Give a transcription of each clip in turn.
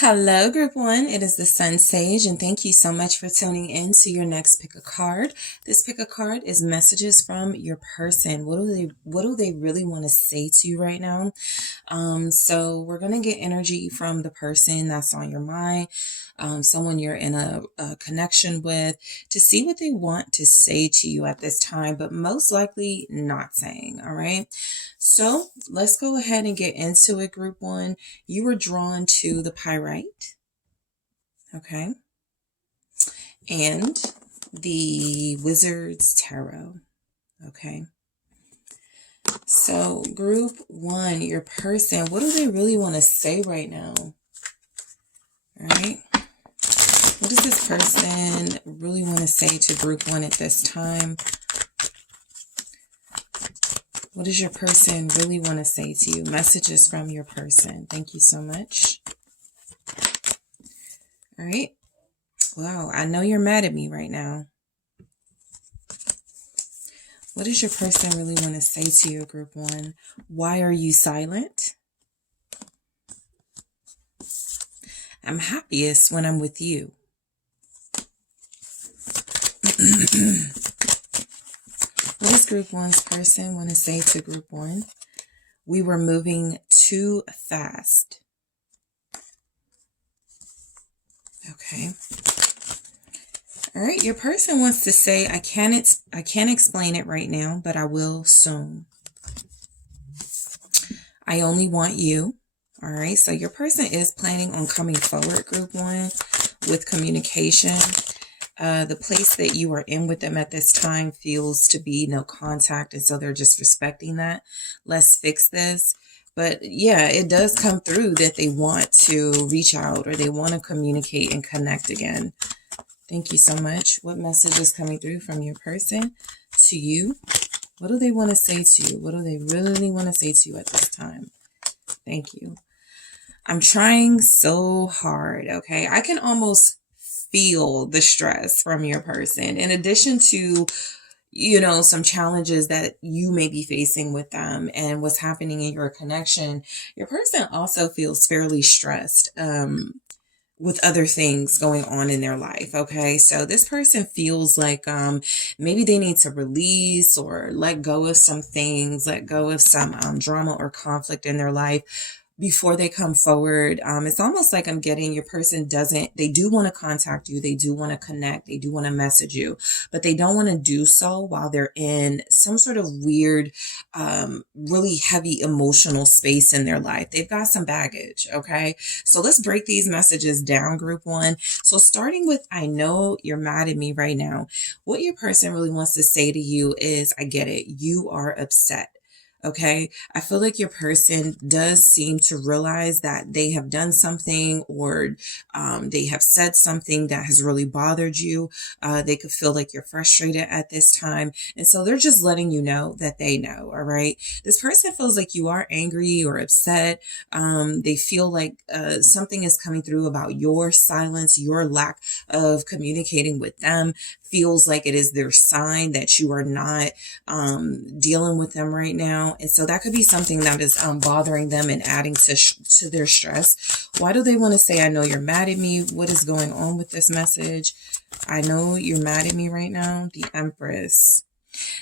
Hello, Group One. It is the Sun Sage, and thank you so much for tuning in to your next pick a card. This pick a card is messages from your person. What do they really want to say to you right now? So we're gonna get energy from the person that's on your mind, someone you're in a connection with, to see what they want to say to you at this time, but most likely not saying. All right. So let's go ahead and get into it, Group One. You were drawn to the pyrite, okay, and the Wizard's Tarot, okay. So, Group One, your person, what do they really want to say right now? All right. What does this person really want to say to Group One at this time? What does your person really want to say to you? Messages from your person. Thank you so much. All right. Wow, I know you're mad at me right now. What does your person really want to say to you, Group One? Why are you silent? I'm happiest when I'm with you. What does Group One's person want to say to Group One? We were moving too fast. Okay. All right, your person wants to say, I can't explain it right now, but I will soon. I only want you. All right, so your person is planning on coming forward, Group One, with communication. The place that you are in with them at this time feels to be no contact, and so they're just respecting that. Let's fix this. But yeah, it does come through that they want to reach out or they want to communicate and connect again. Thank you so much. What message is coming through from your person to you? What do they want to say to you? What do they really want to say to you at this time? Thank you. I'm trying so hard, okay? I can almost feel the stress from your person. In addition to, some challenges that you may be facing with them and what's happening in your connection, your person also feels fairly stressed. With other things going on in their life. Okay. So this person feels like maybe they need to release or let go of some things, let go of some drama or conflict in their life before they come forward. It's almost like I'm getting your person they do want to contact you. They do want to connect. They do want to message you, but they don't want to do so while they're in some sort of weird, really heavy emotional space in their life. They've got some baggage. Okay. So let's break these messages down, Group One. So starting with, I know you're mad at me right now. What your person really wants to say to you is, I get it. You are upset. Okay. I feel like your person does seem to realize that they have done something or they have said something that has really bothered you. They could feel like you're frustrated at this time. And so they're just letting you know that they know. All right. This person feels like you are angry or upset. They feel like something is coming through about your silence, your lack of communicating with them. Feels like it is their sign that you are not dealing with them right now. And so that could be something that is bothering them and adding to their stress. Why do they want to say, I know you're mad at me? What is going on with this message? I know you're mad at me right now. The Empress.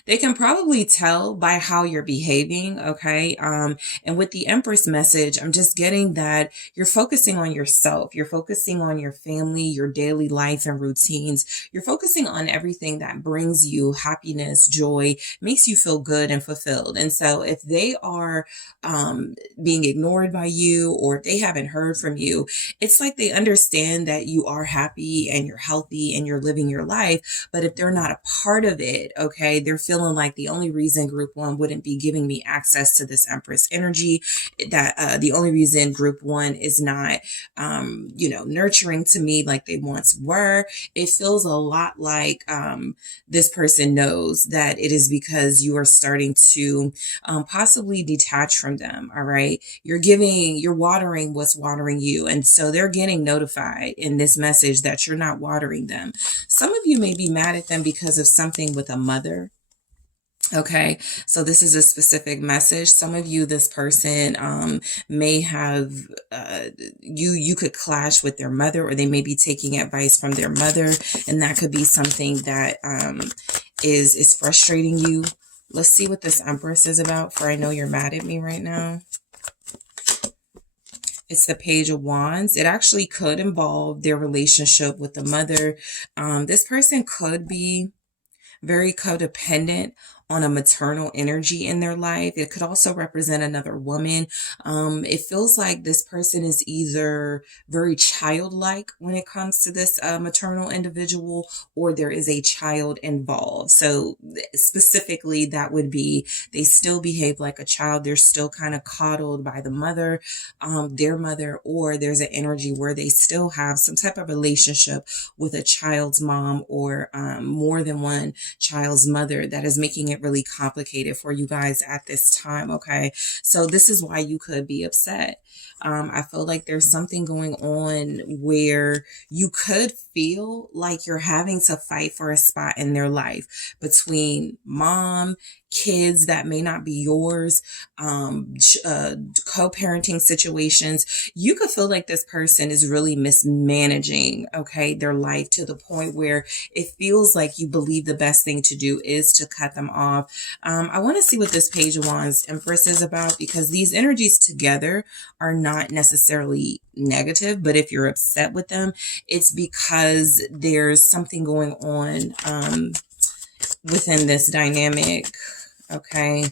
They can probably tell by how you're behaving, okay? And with the Empress message, I'm just getting that you're focusing on yourself. You're focusing on your family, your daily life and routines. You're focusing on everything that brings you happiness, joy, makes you feel good and fulfilled. And so if they are being ignored by you or if they haven't heard from you, it's like they understand that you are happy and you're healthy and you're living your life. But if they're not a part of it, okay, they're feeling like the only reason Group One wouldn't be giving me access to this Empress energy, that the only reason Group One is not, nurturing to me like they once were, it feels a lot like this person knows that it is because you are starting to possibly detach from them. All right. You're watering what's watering you. And so they're getting notified in this message that you're not watering them. Some of you may be mad at them because of something with a mother. Okay, so this is a specific message. Some of you, this person may have you could clash with their mother, or they may be taking advice from their mother, and that could be something that is frustrating you. Let's see what this Empress is about, for I know you're mad at me right now. It's the Page of Wands. It actually could involve their relationship with the mother. This person could be very codependent on a maternal energy in their life. It could also represent another woman. It feels like this person is either very childlike when it comes to this maternal individual, or there is a child involved. So specifically, that would be they still behave like a child. They're still kind of coddled by the mother, their mother, or there's an energy where they still have some type of relationship with a child's mom, or more than one child's mother, that is making it really complicated for you guys at this time. Okay, so this is why you could be upset. I feel like there's something going on where you could feel like you're having to fight for a spot in their life between mom, kids that may not be yours, co-parenting situations. You could feel like this person is really mismanaging, okay, their life, to the point where it feels like you believe the best thing to do is to cut them off. I want to see what this Page of Wands Empress is about, because these energies together are not necessarily negative, but if you're upset with them, it's because there's something going on within this dynamic. Okay,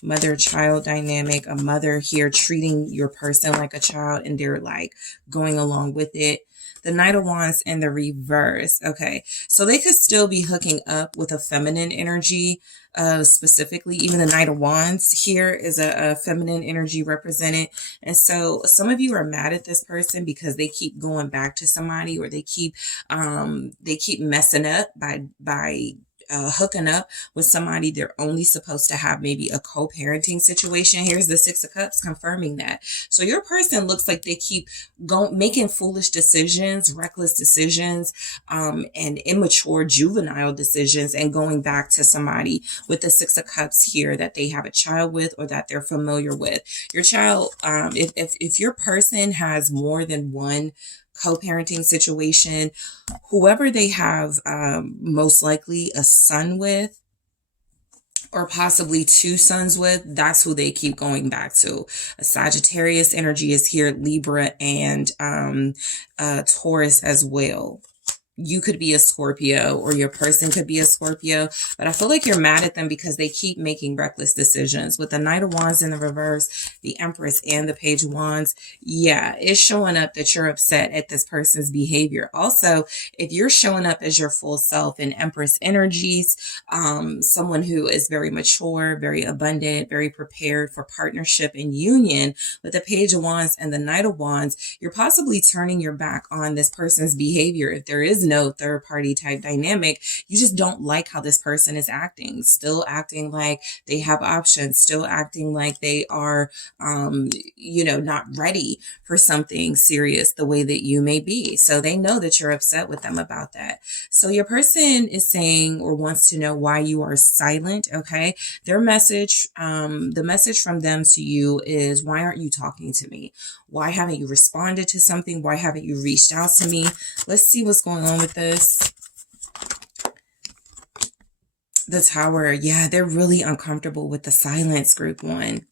mother-child dynamic, a mother here treating your person like a child, and they're like going along with it. The Knight of Wands in the reverse. Okay, so they could still be hooking up with a feminine energy, specifically. Even the Knight of Wands here is a feminine energy represented. And so some of you are mad at this person because they keep going back to somebody, or they keep messing up by hooking up with somebody they're only supposed to have maybe a co-parenting situation. Here's the Six of Cups confirming that. So your person looks like they keep making foolish decisions, reckless decisions, and immature juvenile decisions, and going back to somebody with the Six of Cups here that they have a child with, or that they're familiar with. Your child, if your person has more than one co-parenting situation, whoever they have most likely a son with, or possibly two sons with, that's who they keep going back to. A Sagittarius energy is here, Libra, and Taurus as well. You could be a Scorpio, or your person could be a Scorpio, but I feel like you're mad at them because they keep making reckless decisions. With the Knight of Wands in the reverse, the Empress, and the Page of Wands, yeah, it's showing up that you're upset at this person's behavior. Also, if you're showing up as your full self in Empress energies, someone who is very mature, very abundant, very prepared for partnership and union, with the Page of Wands and the Knight of Wands, you're possibly turning your back on this person's behavior. If there is no third party type dynamic, you just don't like how this person is acting, still acting like they have options, still acting like they are, not ready for something serious the way that you may be. So they know that you're upset with them about that. So your person is saying, or wants to know, why you are silent. Okay. Their message, the message from them to you is, why aren't you talking to me? Why haven't you responded to something? Why haven't you reached out to me? Let's see what's going on with this. The Tower. Yeah, they're really uncomfortable with the silence, group one.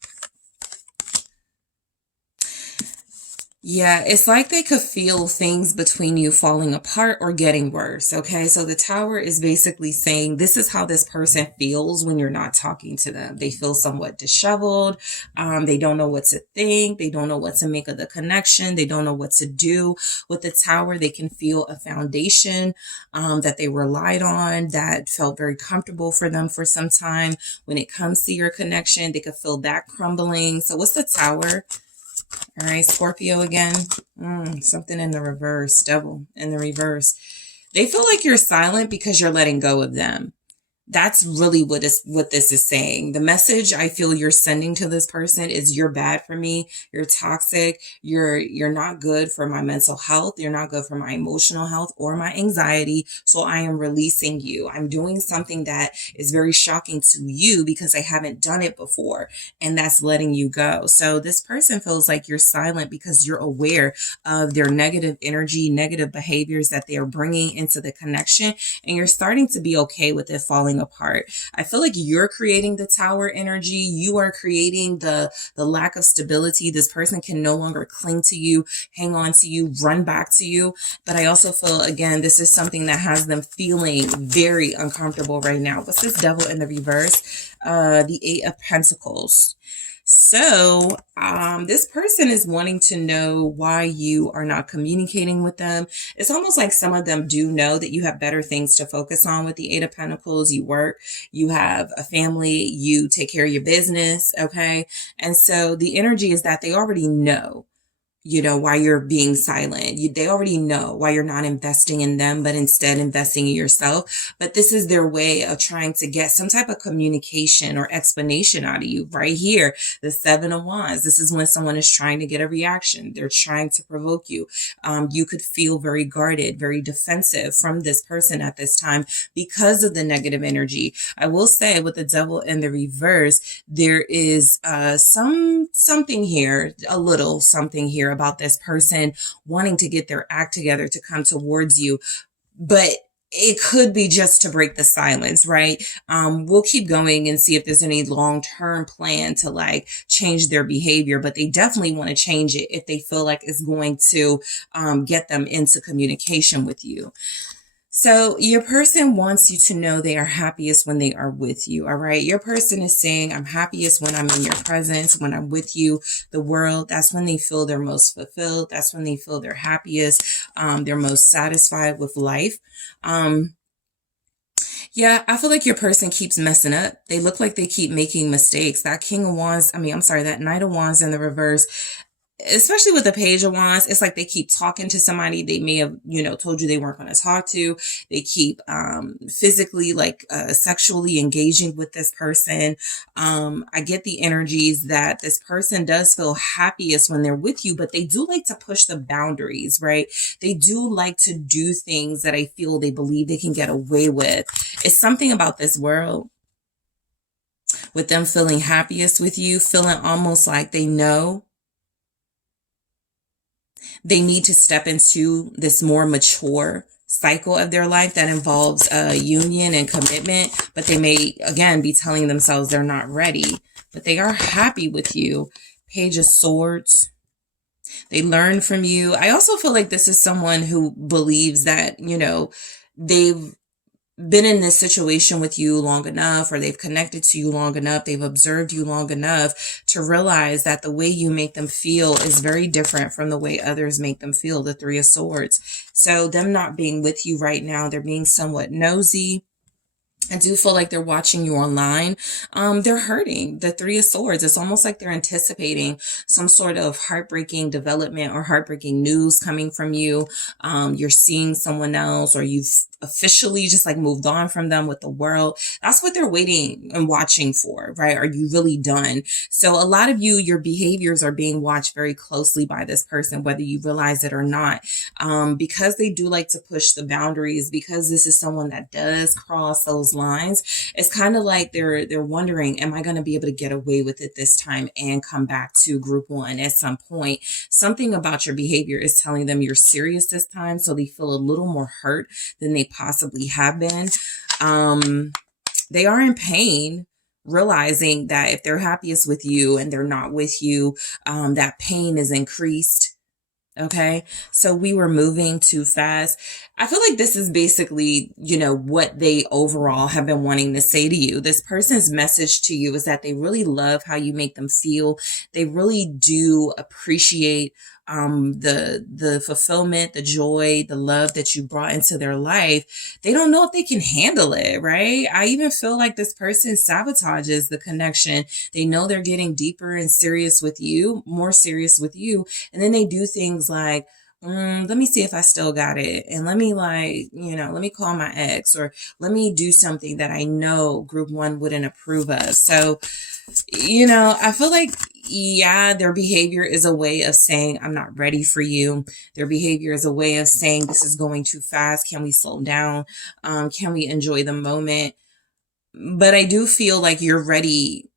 Yeah, it's like they could feel things between you falling apart or getting worse. Okay, so the Tower is basically saying this is how this person feels when you're not talking to them. They feel somewhat disheveled. They don't know what to think. They don't know what to make of the connection. They don't know what to do. With the Tower, they can feel a foundation that they relied on, that felt very comfortable for them for some time. When it comes to your connection, they could feel that crumbling. So what's the Tower? All right, Scorpio again. Something in the reverse. Devil in the reverse. They feel like you're silent because you're letting go of them. That's really what this is saying. The message I feel you're sending to this person is you're bad for me. You're toxic. You're not good for my mental health. You're not good for my emotional health or my anxiety. So I am releasing you. I'm doing something that is very shocking to you because I haven't done it before. And that's letting you go. So this person feels like you're silent because you're aware of their negative energy, negative behaviors that they are bringing into the connection. And you're starting to be okay with it falling apart. I feel like you're creating the tower energy. You are creating the lack of stability. This person can no longer cling to you, hang on to you, run back to you. But I also feel, again, this is something that has them feeling very uncomfortable right now. What's this devil in the reverse? The Eight of Pentacles. So this person is wanting to know why you are not communicating with them. It's almost like some of them do know that you have better things to focus on with the Eight of Pentacles. You work, you have a family, you take care of your business, okay? And so the energy is that they already know, you know, why you're being silent. They already know why you're not investing in them, but instead investing in yourself. But this is their way of trying to get some type of communication or explanation out of you. Right here, the Seven of Wands. This is when someone is trying to get a reaction. They're trying to provoke you. You could feel very guarded, very defensive from this person at this time because of the negative energy. I will say with the devil in the reverse, there is something here, a little something here about this person wanting to get their act together to come towards you, but it could be just to break the silence, right? We'll keep going and see if there's any long-term plan to like change their behavior, but they definitely want to change it if they feel like it's going to get them into communication with you. So your person wants you to know they are happiest when they are with you. All right. Your person is saying, I'm happiest when I'm in your presence, when I'm with you, the world. That's when they feel they're most fulfilled. That's when they feel they're happiest. They're most satisfied with life. Yeah, I feel like your person keeps messing up. They look like they keep making mistakes. That that Knight of Wands in the reverse, especially with the Page of Wands, it's like they keep talking to somebody they may have, told you they weren't going to talk to. They keep physically, sexually engaging with this person. I get the energies that this person does feel happiest when they're with you, but they do like to push the boundaries, right? They do like to do things that I feel they believe they can get away with. It's something about this world with them feeling happiest with you, feeling almost like they know they need to step into this more mature cycle of their life that involves union and commitment, but they may, again, be telling themselves they're not ready, but they are happy with you. Page of Swords. They learn from you. I also feel like this is someone who believes that, they've been in this situation with you long enough, or they've connected to you long enough, they've observed you long enough to realize that the way you make them feel is very different from the way others make them feel, the Three of Swords. So them not being with you right now, they're being somewhat nosy. I do feel like they're watching you online. They're hurting. The Three of Swords. It's almost like they're anticipating some sort of heartbreaking development or heartbreaking news coming from you. You're seeing someone else, or you've officially just like moved on from them with the world. That's what they're waiting and watching for, right? Are you really done? So a lot of you, your behaviors are being watched very closely by this person, whether you realize it or not, because they do like to push the boundaries, because this is someone that does cross those lines. It's kind of like they're wondering, am I going to be able to get away with it this time and come back to group one at some point? Something about your behavior is telling them you're serious this time, so they feel a little more hurt than they possibly have been. They are in pain, realizing that if they're happiest with you and they're not with you, that pain is increased. Okay, so we were moving too fast. I feel like this is basically, what they overall have been wanting to say to you. This person's message to you is that they really love how you make them feel. They really do appreciate the fulfillment, the joy, the love that you brought into their life. They don't know if they can handle it, right? I even feel like this person sabotages the connection. They know they're getting deeper and serious with you, more serious with you. And then they do things like, Let me see if I still got it. And let me let me call my ex, or let me do something that I know group one wouldn't approve of. So, I feel like, yeah, their behavior is a way of saying, I'm not ready for you. Their behavior is a way of saying, this is going too fast. Can we slow down? Can we enjoy the moment? But I do feel like you're ready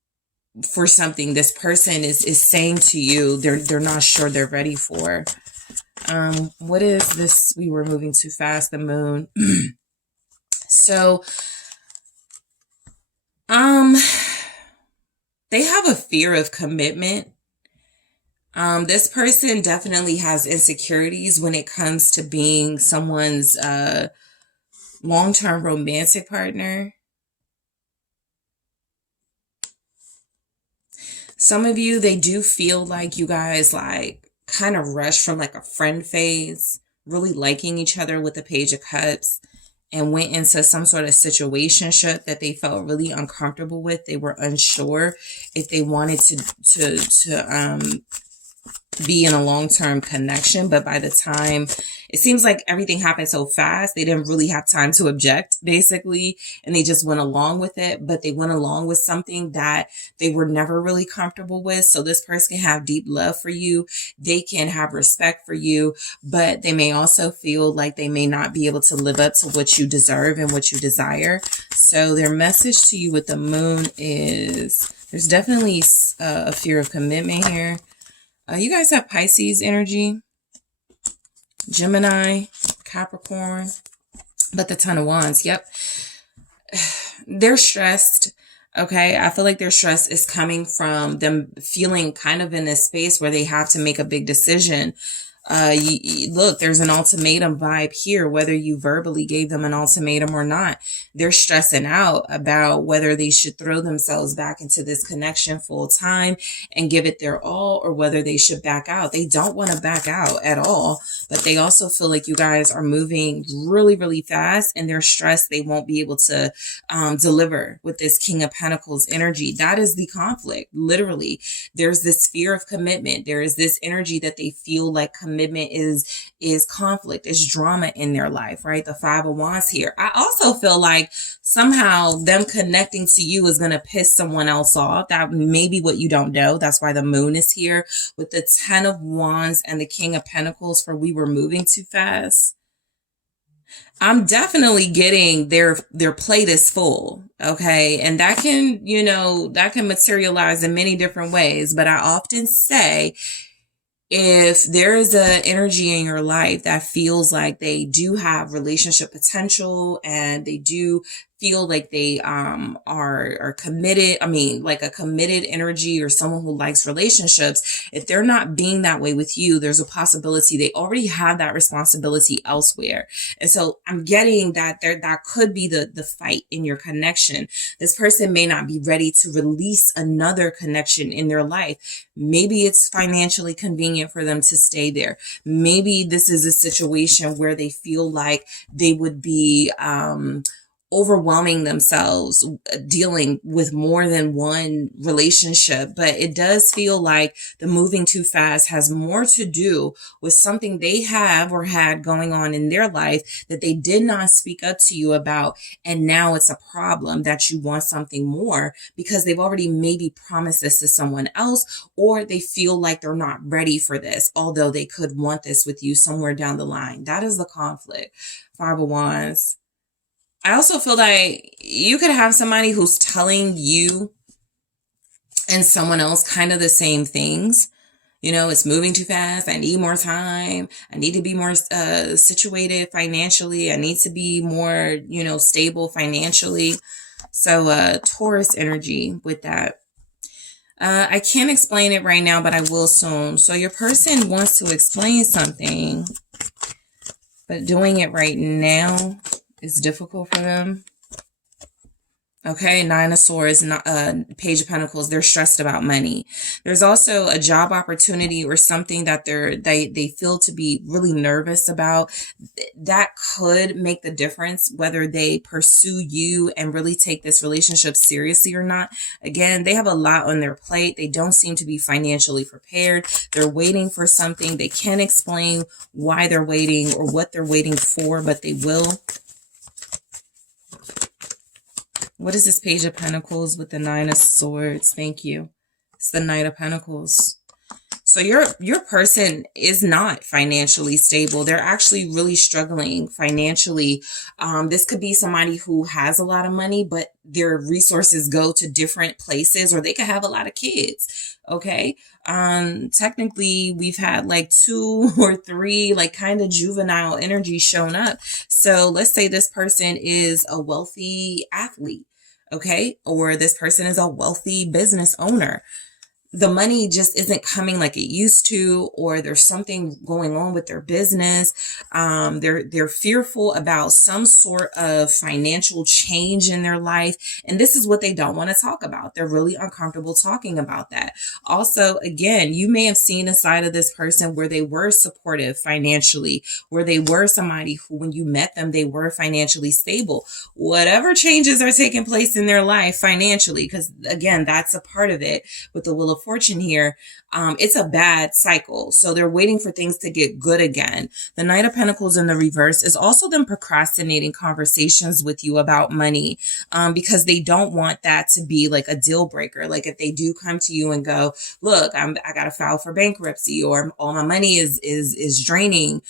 for something. This person is saying to you, they're not sure they're ready for. What is this? We were moving too fast, the moon. So, they have a fear of commitment. This person definitely has insecurities when it comes to being someone's long-term romantic partner. Some of you, they do feel like you guys kind of rush from a friend phase, really liking each other with the Page of Cups, and went into some sort of situationship that they felt really uncomfortable with. They were unsure if they wanted to be in a long-term connection, but by the time, it seems like everything happened so fast, they didn't really have time to object, basically, and they just went along with it. But they went along with something that they were never really comfortable with. So this person can have deep love for you, they can have respect for you, but they may also feel like they may not be able to live up to what you deserve and what you desire. So their message to you with the moon is, there's definitely a fear of commitment here. You guys have Pisces energy, Gemini, Capricorn, but the Ten of Wands. Yep. They're stressed. Okay. I feel like their stress is coming from them feeling kind of in this space where they have to make a big decision. Look, there's an ultimatum vibe here, whether you verbally gave them an ultimatum or not. They're stressing out about whether they should throw themselves back into this connection full time and give it their all, or whether they should back out. They don't want to back out at all, but they also feel like you guys are moving really, really fast, and they're stressed they won't be able to deliver with this King of Pentacles energy. That is the conflict. Literally, there's this fear of commitment. There is this energy that they feel like commitment is conflict, is drama in their life, right? The Five of Wands here. I also feel like somehow them connecting to you is going to piss someone else off. That may be what you don't know. That's why the moon is here with the Ten of Wands and the King of Pentacles for we were moving too fast. I'm definitely getting their plate is full. Okay. And that can, that can materialize in many different ways. But I often say, if there is an energy in your life that feels like they do have relationship potential and they do feel like they are committed, like a committed energy or someone who likes relationships, if they're not being that way with you, there's a possibility they already have that responsibility elsewhere. And so I'm getting that that could be the fight in your connection. This person may not be ready to release another connection in their life. Maybe it's financially convenient for them to stay there. Maybe this is a situation where they feel like they would be overwhelming themselves dealing with more than one relationship. But it does feel like the moving too fast has more to do with something they have or had going on in their life that they did not speak up to you about. And now it's a problem that you want something more because they've already maybe promised this to someone else, or they feel like they're not ready for this, although they could want this with you somewhere down the line. That is the conflict. Five of Wands. I also feel like you could have somebody who's telling you and someone else kind of the same things. It's moving too fast. I need more time. I need to be more situated financially. I need to be more, stable financially. So Taurus energy with that. I can't explain it right now, but I will soon. So your person wants to explain something, but doing it right now is difficult for them. Okay, Nine of Swords, Page of Pentacles, they're stressed about money. There's also a job opportunity or something that they feel to be really nervous about. That could make the difference whether they pursue you and really take this relationship seriously or not. Again, they have a lot on their plate. They don't seem to be financially prepared. They're waiting for something. They can't explain why they're waiting or what they're waiting for, but they will. What is this Page of Pentacles with the Nine of Swords? Thank you. It's the Knight of Pentacles. So your person is not financially stable. They're actually really struggling financially. This could be somebody who has a lot of money, but their resources go to different places, or they could have a lot of kids. Okay. Technically we've had like 2 or 3 like kind of juvenile energy shown up. So let's say this person is a wealthy athlete. Okay. Or this person is a wealthy business owner. The money just isn't coming like it used to, or there's something going on with their business. They're fearful about some sort of financial change in their life. And this is what they don't want to talk about. They're really uncomfortable talking about that. Also, again, you may have seen a side of this person where they were supportive financially, where they were somebody who, when you met them, they were financially stable. Whatever changes are taking place in their life financially, because again, that's a part of it with the Wheel of Fortune here, it's a bad cycle. So they're waiting for things to get good again. The Knight of Pentacles in the reverse is also them procrastinating conversations with you about money, because they don't want that to be like a deal breaker. Like if they do come to you and go, look, I got to file for bankruptcy, or all my money is draining,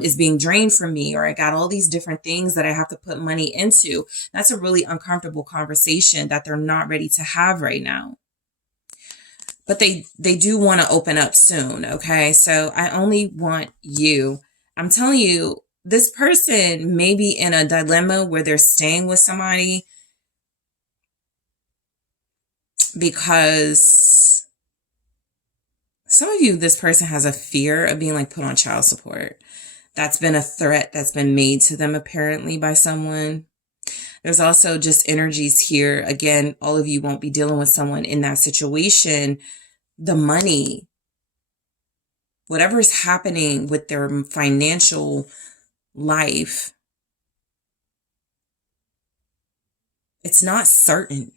is being drained from me, or I got all these different things that I have to put money into. That's a really uncomfortable conversation that they're not ready to have right now. But they do want to open up soon, okay? So I only want you. I'm telling you, this person may be in a dilemma where they're staying with somebody because some of you, this person has a fear of being like put on child support. That's been a threat that's been made to them apparently by someone. There's also just energies here. Again, all of you won't be dealing with someone in that situation. The money, whatever is happening with their financial life, it's not certain.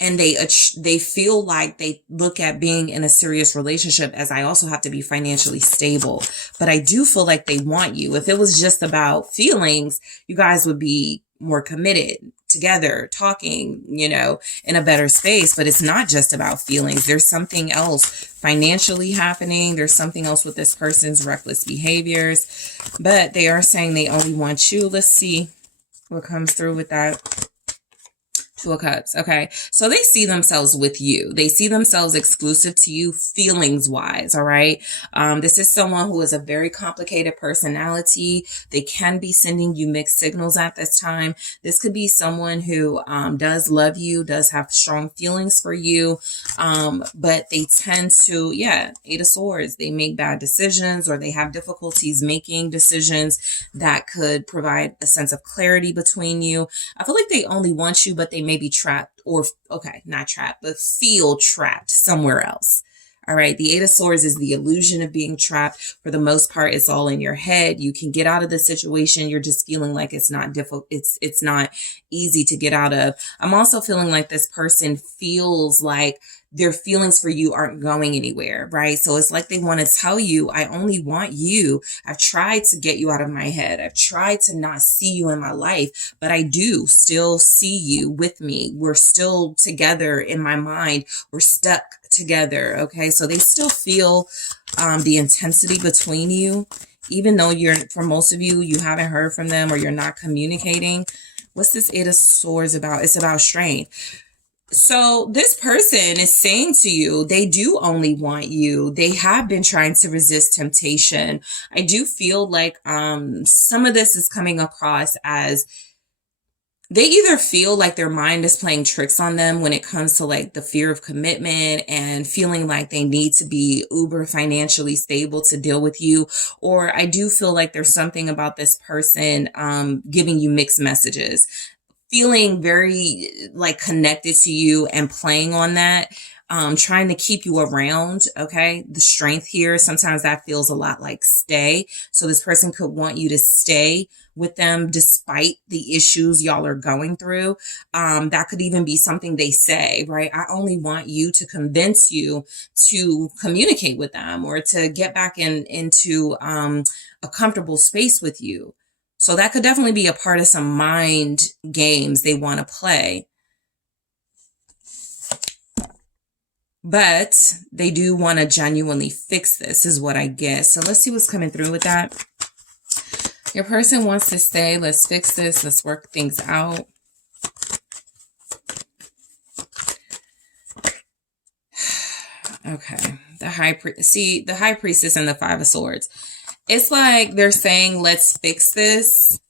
And they feel like they look at being in a serious relationship as I also have to be financially stable. But I do feel like they want you. If it was just about feelings, you guys would be more committed together, talking, you know, in a better space. But it's not just about feelings. There's something else financially happening. There's something else with this person's reckless behaviors. But they are saying they only want you. Let's see what comes through with that. 2 of Cups. Okay. So they see themselves with you. They see themselves exclusive to you feelings wise. All right. This is someone who is a very complicated personality. They can be sending you mixed signals at this time. This could be someone who does love you, does have strong feelings for you. But they tend to, 8 of Swords. They make bad decisions, or they have difficulties making decisions that could provide a sense of clarity between you. I feel like they only want you, but they may be trapped, or not trapped, but feel trapped somewhere else. All right. The 8 of Swords is the illusion of being trapped. For the most part, it's all in your head. You can get out of the situation. You're just feeling like it's not difficult. It's not easy to get out of. I'm also feeling like this person feels like their feelings for you aren't going anywhere, right? So it's like they want to tell you, I only want you. I've tried to get you out of my head. I've tried to not see you in my life, but I do still see you with me. We're still together in my mind. We're stuck together. Okay. So they still feel the intensity between you, even though for most of you, you haven't heard from them or you're not communicating. What's this 8 of Swords about? It's about strength. So this person is saying to you, they do only want you. They have been trying to resist temptation. I do feel like some of this is coming across as they either feel like their mind is playing tricks on them when it comes to like the fear of commitment and feeling like they need to be uber financially stable to deal with you. Or I do feel like there's something about this person giving you mixed messages. feeling very like connected to you and playing on that, trying to keep you around. Okay. The strength here, sometimes that feels a lot like stay. So this person could want you to stay with them despite the issues y'all are going through. That could even be something they say, right? I only want you to convince you to communicate with them or to get back into a comfortable space with you. So that could definitely be a part of some mind games they want to play. But they do want to genuinely fix this, is what I guess. So let's see what's coming through with that. Your person wants to stay. Let's fix this. Let's work things out. Okay. The High Priestess and the Five of Swords. It's like they're saying, let's fix this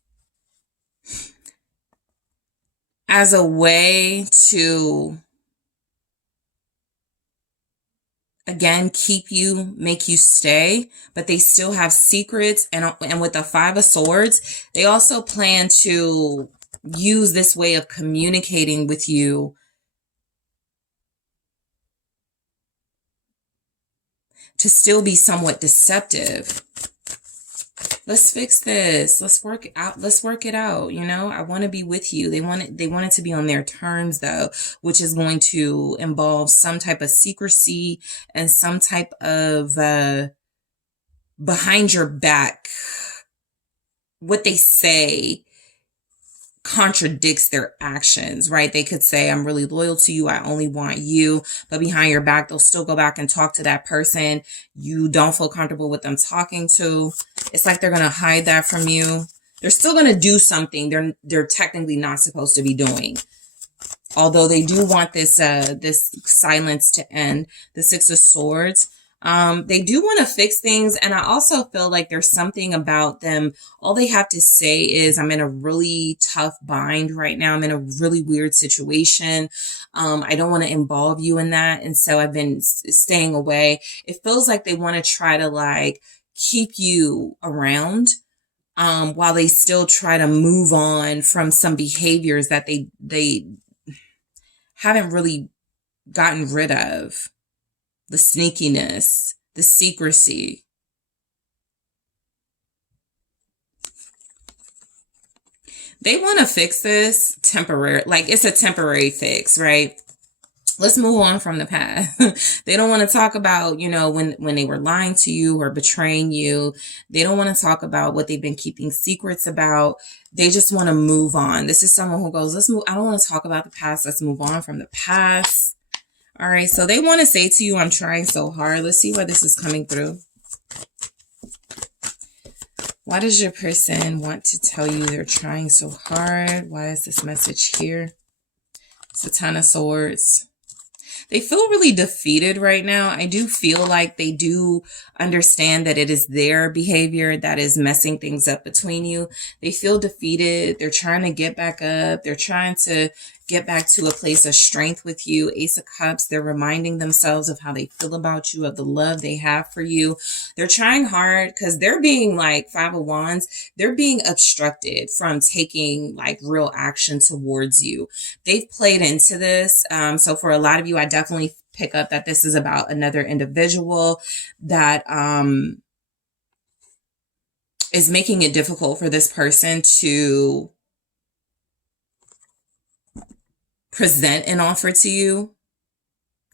as a way to, again, make you stay, but they still have secrets. And with the Five of Swords, they also plan to use this way of communicating with you to still be somewhat deceptive. Let's fix this. Let's work it out. Let's work it out. You know, I want to be with you. They want it to be on their terms though, which is going to involve some type of secrecy and some type of, behind your back, what they say contradicts their actions, right? They could say, I'm really loyal to you. I only want you. But behind your back, they'll still go back and talk to that person you don't feel comfortable with them talking to. It's like they're going to hide that from you. They're still going to do something they're technically not supposed to be doing. Although they do want this silence to end. The Six of Swords. They do want to fix things. And I also feel like there's something about them. All they have to say is, I'm in a really tough bind right now. I'm in a really weird situation. I don't want to involve you in that. And so I've been staying away. It feels like they want to try to like keep you around, while they still try to move on from some behaviors that they haven't really gotten rid of. The sneakiness, the secrecy. They want to fix this temporary, like it's a temporary fix, right? Let's move on from the past. They don't want to talk about, you know, when they were lying to you or betraying you. They don't want to talk about what they've been keeping secrets about. They just want to move on. This is someone who goes, let's move. I don't want to talk about the past. Let's move on from the past. All right, so they want to say to you, I'm trying so hard. Let's see where this is coming through. Why does your person want to tell you they're trying so hard? Why is this message here? It's the Ten of Swords. They feel really defeated right now. I do feel like they do understand that it is their behavior that is messing things up between you. They feel defeated. They're trying to get back up. They're trying to get back to a place of strength with you. Ace of Cups, they're reminding themselves of how they feel about you, of the love they have for you. They're trying hard because they're being like Five of Wands. They're being obstructed from taking like real action towards you. They've played into this. So for a lot of you, I definitely pick up that this is about another individual that is making it difficult for this person to present an offer to you.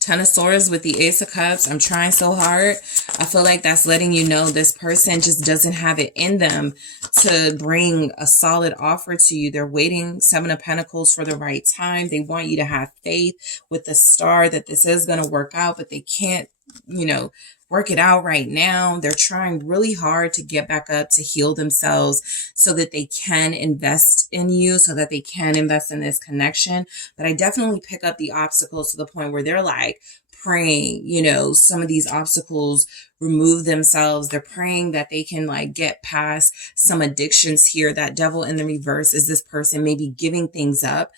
Ten of Swords with the Ace of Cups. I'm trying so hard. I feel like that's letting you know this person just doesn't have it in them to bring a solid offer to you. They're waiting, Seven of Pentacles, for the right time. They want you to have faith with the Star that this is going to work out, but they can't, you know, work it out right now. They're trying really hard to get back up, to heal themselves so that they can invest in you, so that they can invest in this connection. But I definitely pick up the obstacles to the point where they're like praying, you know, some of these obstacles remove themselves. They're praying that they can like get past some addictions here. That devil in the reverse is this person maybe giving things up,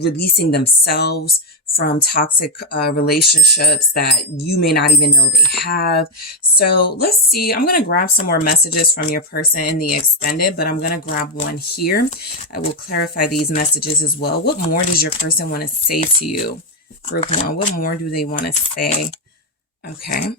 releasing themselves from toxic relationships that you may not even know they have. So let's see. I'm going to grab some more messages from your person in the extended, but I'm going to grab one here. I will clarify these messages as well. What more does your person want to say to you? Group 1, what more do they want to say? Okay.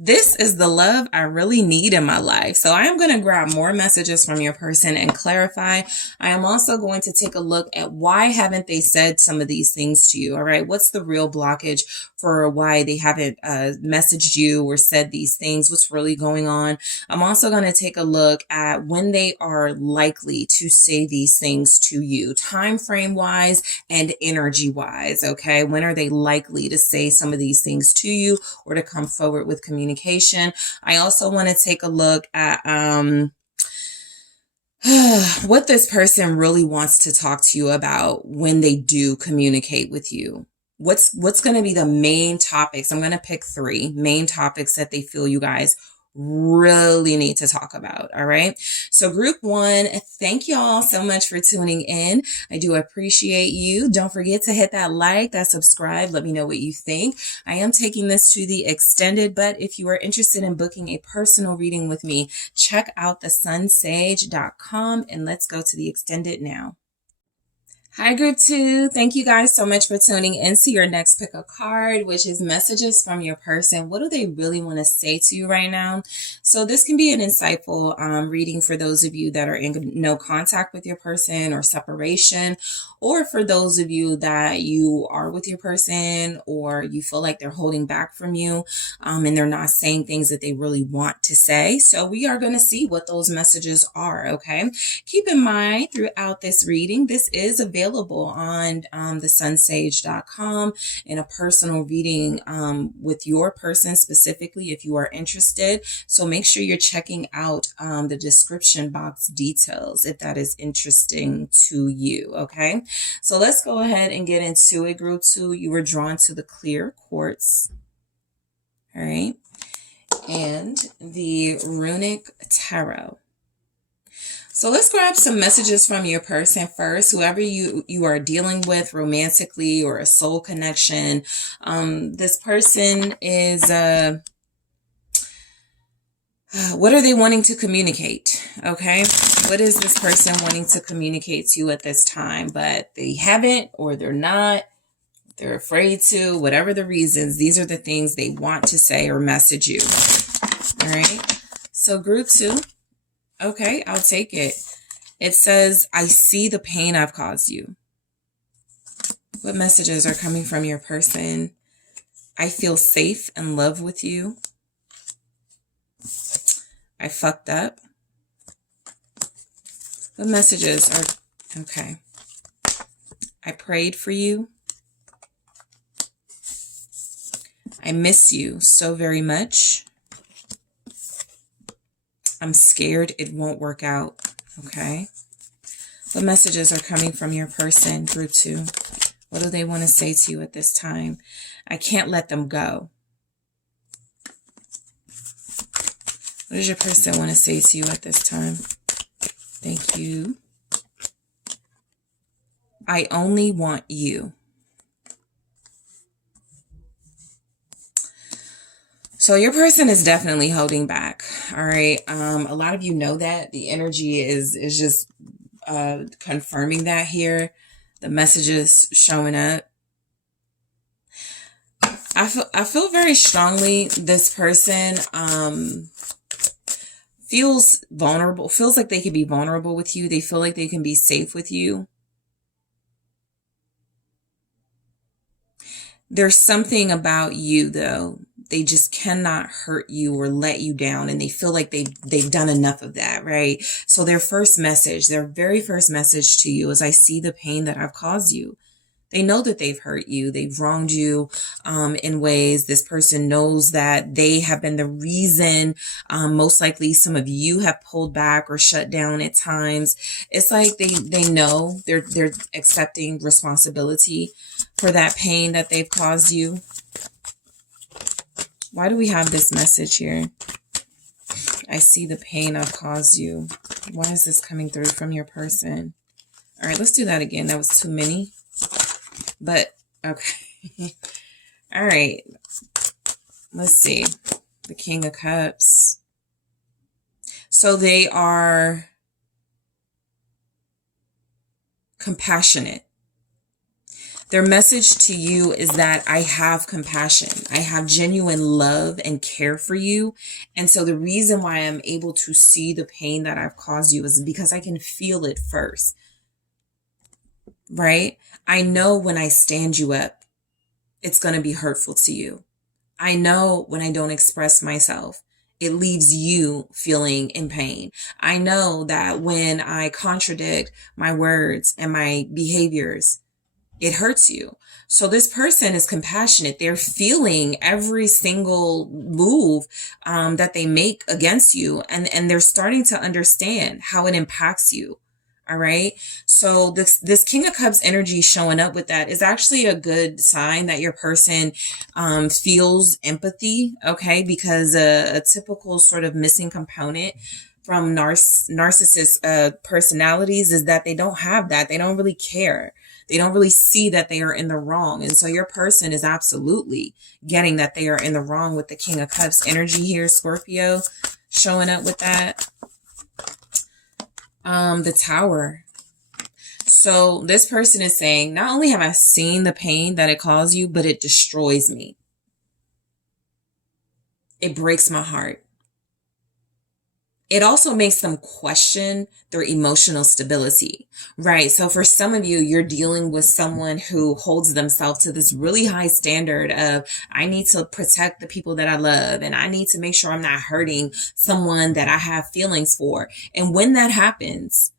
This is the love I really need in my life. So I am going to grab more messages from your person and clarify. I am also going to take a look at why haven't they said some of these things to you? All right. What's the real blockage for why they haven't messaged you or said these things? What's really going on? I'm also going to take a look at when they are likely to say these things to you, time frame wise and energy wise. Okay. When are they likely to say some of these things to you or to come forward with communication? I also want to take a look at what this person really wants to talk to you about when they do communicate with you. What's going to be the main topics? I'm going to pick 3 main topics that they feel you guys really need to talk about. All right. So group 1, thank y'all so much for tuning in. I do appreciate you. Don't forget to hit that like, that subscribe. Let me know what you think. I am taking this to the extended, but if you are interested in booking a personal reading with me, check out TheSunSage.com and let's go to the extended now. Hi, group 2. Thank you guys so much for tuning in to your next pick a card, which is messages from your person. What do they really want to say to you right now? So this can be an insightful reading for those of you that are in no contact with your person or separation, or for those of you that you are with your person or you feel like they're holding back from you and they're not saying things that they really want to say. So we are going to see what those messages are, okay? Keep in mind throughout this reading, this is available on TheSunSage.com in a personal reading with your person specifically if you are interested. So make sure you're checking out the description box details if that is interesting to you. Okay, so let's go ahead and get into it. Group 2, you were drawn to the clear quartz. All right, and the runic tarot. So let's grab some messages from your person first, whoever you are dealing with romantically or a soul connection. This person is, what are they wanting to communicate? Okay. What is this person wanting to communicate to you at this time? But they haven't, or they're not, they're afraid to, whatever the reasons, these are the things they want to say or message you. All right. So group 2. Okay, I'll take it. It says, I see the pain I've caused you. What messages are coming from your person? I feel safe and love with you. I fucked up. What messages are, okay. I prayed for you. I miss you so very much. I'm scared it won't work out. Okay. What messages are coming from your person, group 2? What do they want to say to you at this time? I can't let them go. What does your person want to say to you at this time? Thank you. I only want you. So your person is definitely holding back. All right. A lot of you know that the energy is just confirming that here. The messages showing up. I feel very strongly this person feels vulnerable, feels like they can be vulnerable with you. They feel like they can be safe with you. There's something about you though. They just cannot hurt you or let you down. And they feel like they've done enough of that, right? So their first message, their very first message to you is, I see the pain that I've caused you. They know that they've hurt you. They've wronged you in ways. This person knows that they have been the reason. Most likely some of you have pulled back or shut down at times. It's like they know they're accepting responsibility for that pain that they've caused you. Why do we have this message here? I see the pain I've caused you. Why is this coming through from your person? All right, let's do that again. That was too many. But, okay. All right. Let's see. The King of Cups. So they are compassionate. Their message to you is that I have compassion. I have genuine love and care for you. And so the reason why I'm able to see the pain that I've caused you is because I can feel it first. Right? I know when I stand you up, it's going to be hurtful to you. I know when I don't express myself, it leaves you feeling in pain. I know that when I contradict my words and my behaviors, it hurts you. So this person is compassionate. They're feeling every single move that they make against you. And they're starting to understand how it impacts you. All right. So this King of Cups energy showing up with that is actually a good sign that your person feels empathy. Okay. Because a typical sort of missing component from narcissist personalities is that they don't have that. They don't really care. They don't really see that they are in the wrong. And so your person is absolutely getting that they are in the wrong with the King of Cups energy here, Scorpio, showing up with that. The Tower. So this person is saying, not only have I seen the pain that it caused you, but it destroys me. It breaks my heart. It also makes them question their emotional stability, right? So for some of you, you're dealing with someone who holds themselves to this really high standard of, I need to protect the people that I love, and I need to make sure I'm not hurting someone that I have feelings for. And when that happens,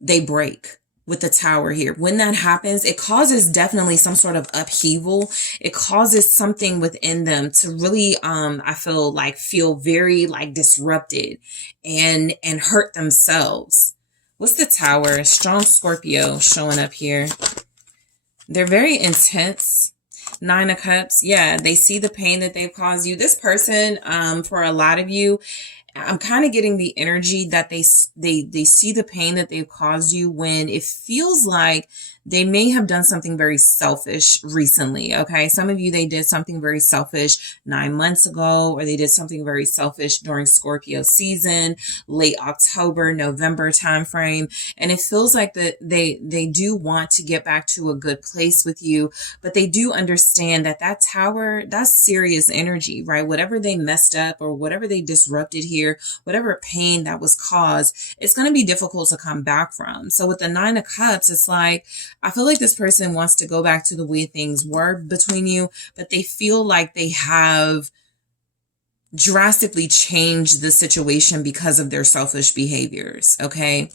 they break. With the Tower here. When that happens, it causes definitely some sort of upheaval. It causes something within them to really, I feel very like disrupted and hurt themselves. What's the Tower? Strong Scorpio showing up here. They're very intense. Nine of Cups. Yeah, they see the pain that they've caused you. This person, for a lot of you, I'm kind of getting the energy that they see the pain that they've caused you when it feels like they may have done something very selfish recently. Okay. Some of you, they did something very selfish 9 months ago, or they did something very selfish during Scorpio season, late October, November timeframe. And it feels like that they do want to get back to a good place with you, but they do understand that Tower, that's serious energy, right? Whatever they messed up or whatever they disrupted here, whatever pain that was caused, it's going to be difficult to come back from. So with the Nine of Cups, it's like, I feel like this person wants to go back to the way things were between you, but they feel like they have drastically changed the situation because of their selfish behaviors. Okay.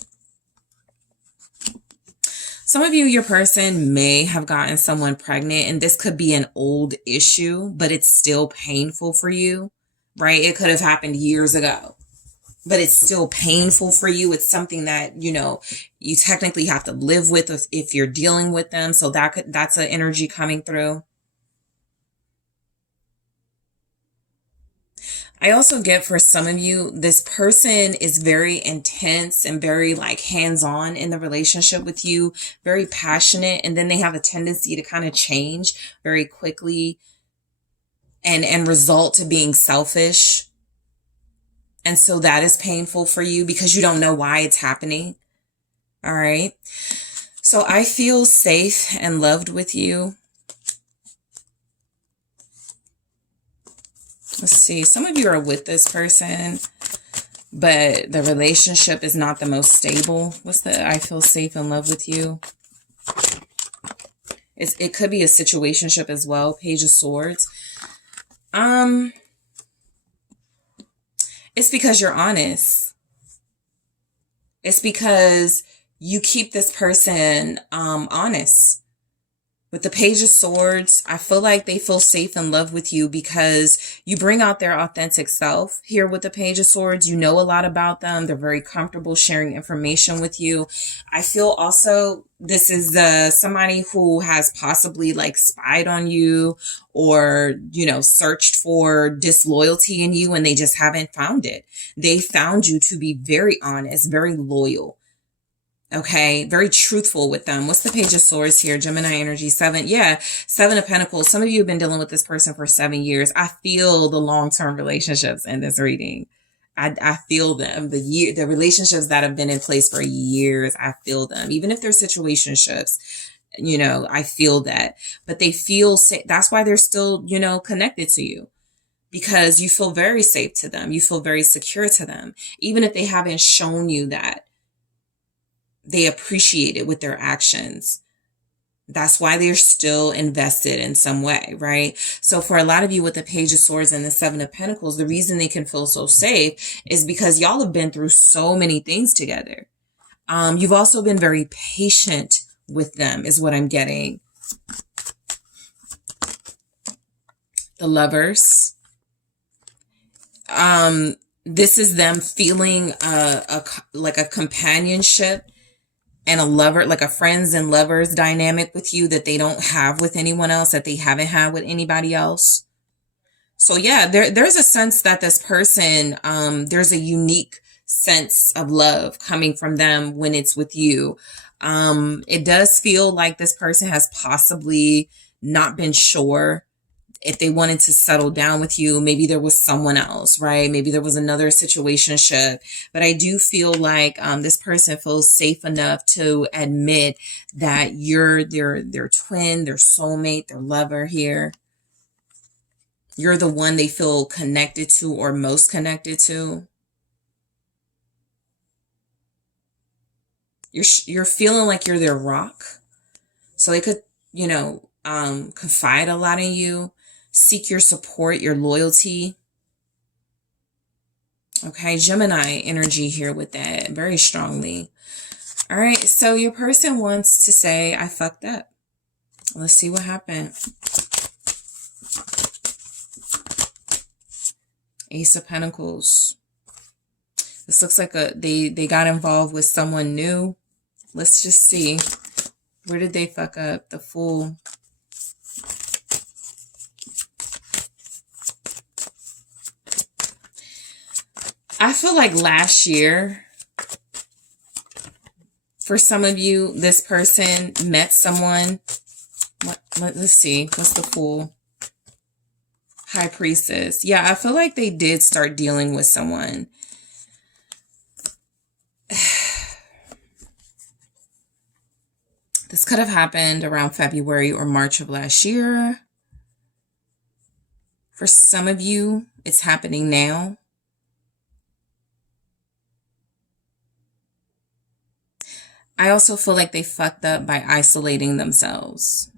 Some of you, your person may have gotten someone pregnant, and this could be an old issue, but it's still painful for you, right? It could have happened years ago, but it's still painful for you. It's something that, you technically have to live with if you're dealing with them. So that's an energy coming through. I also get, for some of you, this person is very intense and very like hands-on in the relationship with you, very passionate. And then they have a tendency to kind of change very quickly and result to being selfish. And so that is painful for you because you don't know why it's happening. All right. So I feel safe and loved with you. Let's see. Some of you are with this person, but the relationship is not the most stable. What's the I feel safe and loved with you? It could be a situationship as well. Page of Swords. It's because you're honest. It's because you keep this person honest. With the Page of Swords, I feel like they feel safe in love with you because you bring out their authentic self here with the Page of Swords. You know a lot about them. They're very comfortable sharing information with you. I feel also this is somebody who has possibly like spied on you or, you know, searched for disloyalty in you and they just haven't found it. They found you to be very honest, very loyal. Okay, very truthful with them. What's the Page of Swords here? Gemini energy, 7. Yeah, 7 of Pentacles. Some of you have been dealing with this person for 7 years. I feel the long-term relationships in this reading. I feel them. The relationships that have been in place for years, I feel them. Even if they're situationships, you know, I feel that. But they feel safe. That's why they're still, you know, connected to you. Because you feel very safe to them. You feel very secure to them. Even if they haven't shown you that they appreciate it with their actions. That's why they're still invested in some way, right? So for a lot of you with the Page of Swords and the 7 of Pentacles, the reason they can feel so safe is because y'all have been through so many things together. You've also been very patient with them is what I'm getting. The Lovers. This is them feeling like a companionship and a lover, like a friends and lovers dynamic with you that they don't have with anyone else, that they haven't had with anybody else. So yeah, there's a sense that this person, there's a unique sense of love coming from them when it's with you. It does feel like this person has possibly not been sure if they wanted to settle down with you. Maybe there was someone else, right? Maybe there was another situationship. But I do feel like this person feels safe enough to admit that you're their twin, their soulmate, their lover here. You're the one they feel connected to or most connected to. You're feeling like you're their rock. So they could, you know, confide a lot in you. Seek your support, your loyalty. Okay, Gemini energy here with that very strongly. All right, so your person wants to say, I fucked up. Let's see what happened. Ace of Pentacles. This looks like they got involved with someone new. Let's just see. Where did they fuck up? The Fool. I feel like last year, for some of you, this person met someone. Let's see. What's the Fool? High Priestess. Yeah, I feel like they did start dealing with someone. This could have happened around February or March of last year. For some of you, it's happening now. I also feel like they fucked up by isolating themselves.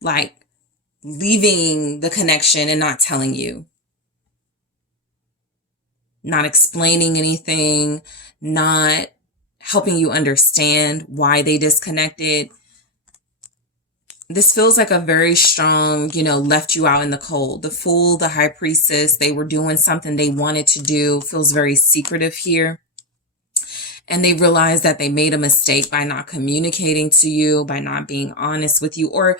Like leaving the connection and not telling you. Not explaining anything, not helping you understand why they disconnected. This feels like a very strong, you know, left you out in the cold. The Fool, the High Priestess, they were doing something they wanted to do. Feels very secretive here. And they realized that they made a mistake by not communicating to you, by not being honest with you. Or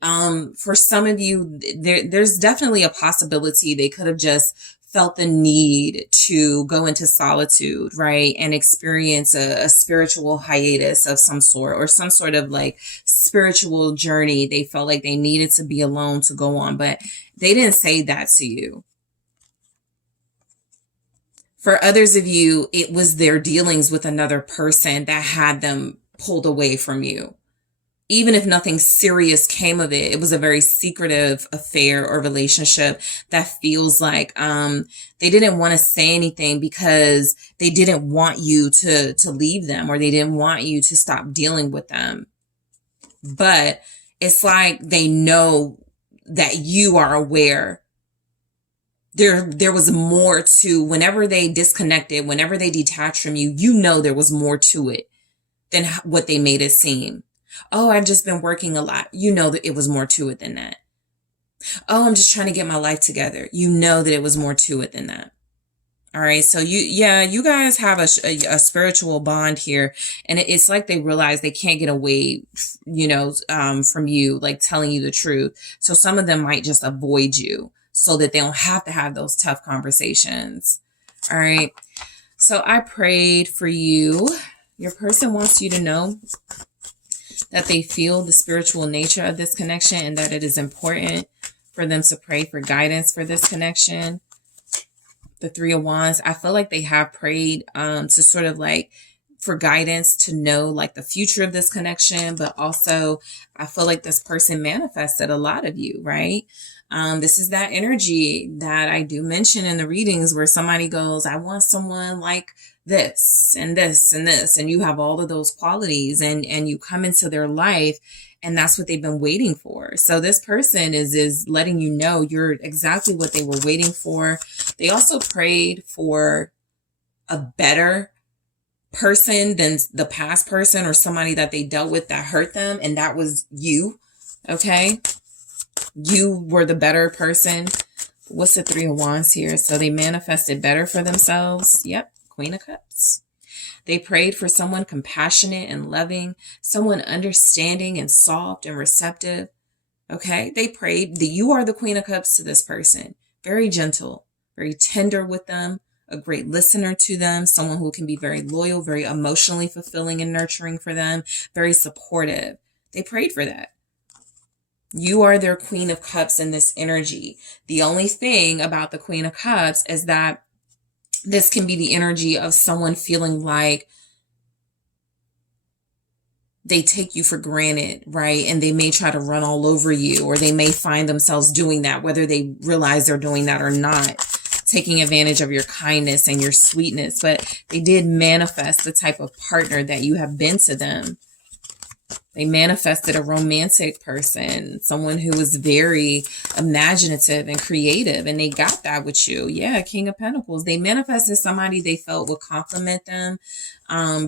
for some of you, there's definitely a possibility they could have just felt the need to go into solitude, right? And experience a spiritual hiatus of some sort, or some sort of like spiritual journey. They felt like they needed to be alone to go on, but they didn't say that to you. For others of you, it was their dealings with another person that had them pulled away from you. Even if nothing serious came of it, it was a very secretive affair or relationship that feels like they didn't want to say anything because they didn't want you to leave them, or they didn't want you to stop dealing with them. But it's like they know that you are aware. There was more to, whenever they disconnected, whenever they detached from you, you know there was more to it than what they made it seem. Oh, I've just been working a lot. You know that it was more to it than that. Oh, I'm just trying to get my life together. You know that it was more to it than that. All right. So you guys have a spiritual bond here, and it's like they realize they can't get away, from you, like telling you the truth. So some of them might just avoid you so that they don't have to have those tough conversations. All right. So I prayed for you. Your person wants you to know that they feel the spiritual nature of this connection and that it is important for them to pray for guidance for this connection. The Three of Wands, I feel like they have prayed to sort of like for guidance to know like the future of this connection, but also I feel like this person manifested a lot of you, right? This is that energy that I do mention in the readings where somebody goes, I want someone like this and this and this, and you have all of those qualities and you come into their life and that's what they've been waiting for. So this person is letting you know you're exactly what they were waiting for. They also prayed for a better person than the past person or somebody that they dealt with that hurt them, and that was you. Okay? You were the better person. What's the Three of Wands here? So they manifested better for themselves. Yep, Queen of Cups. They prayed for someone compassionate and loving, someone understanding and soft and receptive. Okay? They prayed that you are the Queen of Cups to this person. Very gentle, very tender with them, a great listener to them, someone who can be very loyal, very emotionally fulfilling and nurturing for them, very supportive. They prayed for that. You are their Queen of Cups in this energy. The only thing about the Queen of Cups is that this can be the energy of someone feeling like they take you for granted, right? And they may try to run all over you, or they may find themselves doing that, whether they realize they're doing that or not, taking advantage of your kindness and your sweetness. But they did manifest the type of partner that you have been to them. They manifested a romantic person, someone who was very imaginative and creative, and they got that with you. Yeah, King of Pentacles. They manifested somebody they felt would compliment them,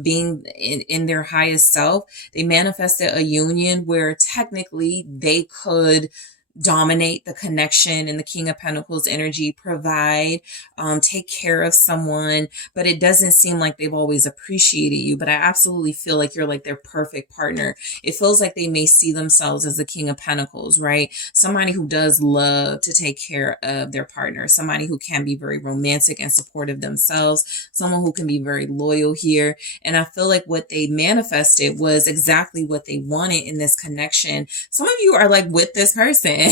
being in their highest self. They manifested a union where technically they could dominate the connection in the King of Pentacles energy, provide, take care of someone, but it doesn't seem like they've always appreciated you. But I absolutely feel like you're like their perfect partner. It feels like they may see themselves as the King of Pentacles, right? Somebody who does love to take care of their partner, somebody who can be very romantic and supportive themselves, someone who can be very loyal here. And I feel like what they manifested was exactly what they wanted in this connection. Some of you are like with this person.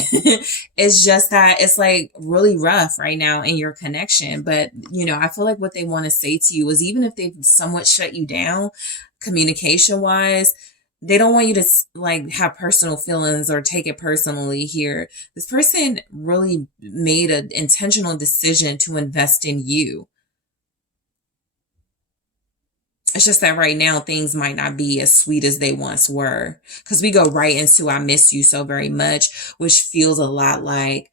It's just that it's like really rough right now in your connection. But, I feel like what they want to say to you is, even if they've somewhat shut you down communication wise, they don't want you to like have personal feelings or take it personally here. This person really made an intentional decision to invest in you. It's just that right now things might not be as sweet as they once were, because we go right into I miss you so very much, which feels a lot like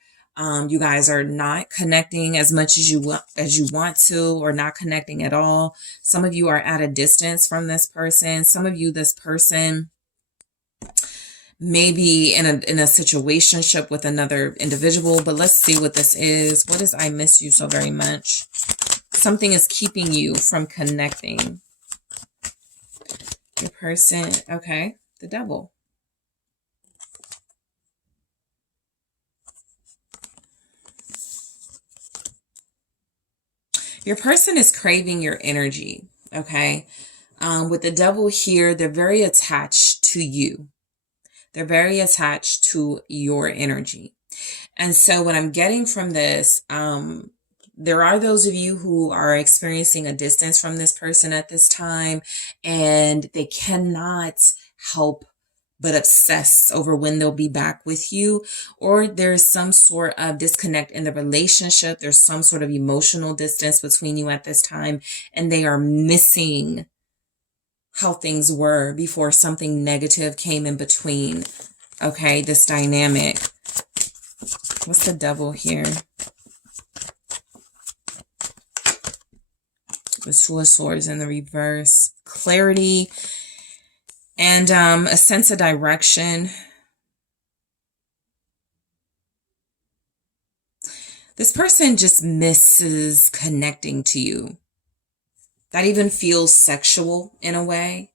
you guys are not connecting as much as you want to, or not connecting at all. Some of you are at a distance from this person. Some of you, this person maybe in a situationship with another individual. But let's see what this is. What is I miss you so very much? Something is keeping you from connecting. Your person, okay, the Devil. Your person is craving your energy, okay? With the Devil here, they're very attached to you. They're very attached to your energy. And so what I'm getting from this, there are those of you who are experiencing a distance from this person at this time, and they cannot help but obsess over when they'll be back with you, or there's some sort of disconnect in the relationship. There's some sort of emotional distance between you at this time, and they are missing how things were before something negative came in between. Okay, this dynamic. What's the Devil here? The Two of Swords in the reverse. Clarity and a sense of direction. This person just misses connecting to you. That even feels sexual in a way.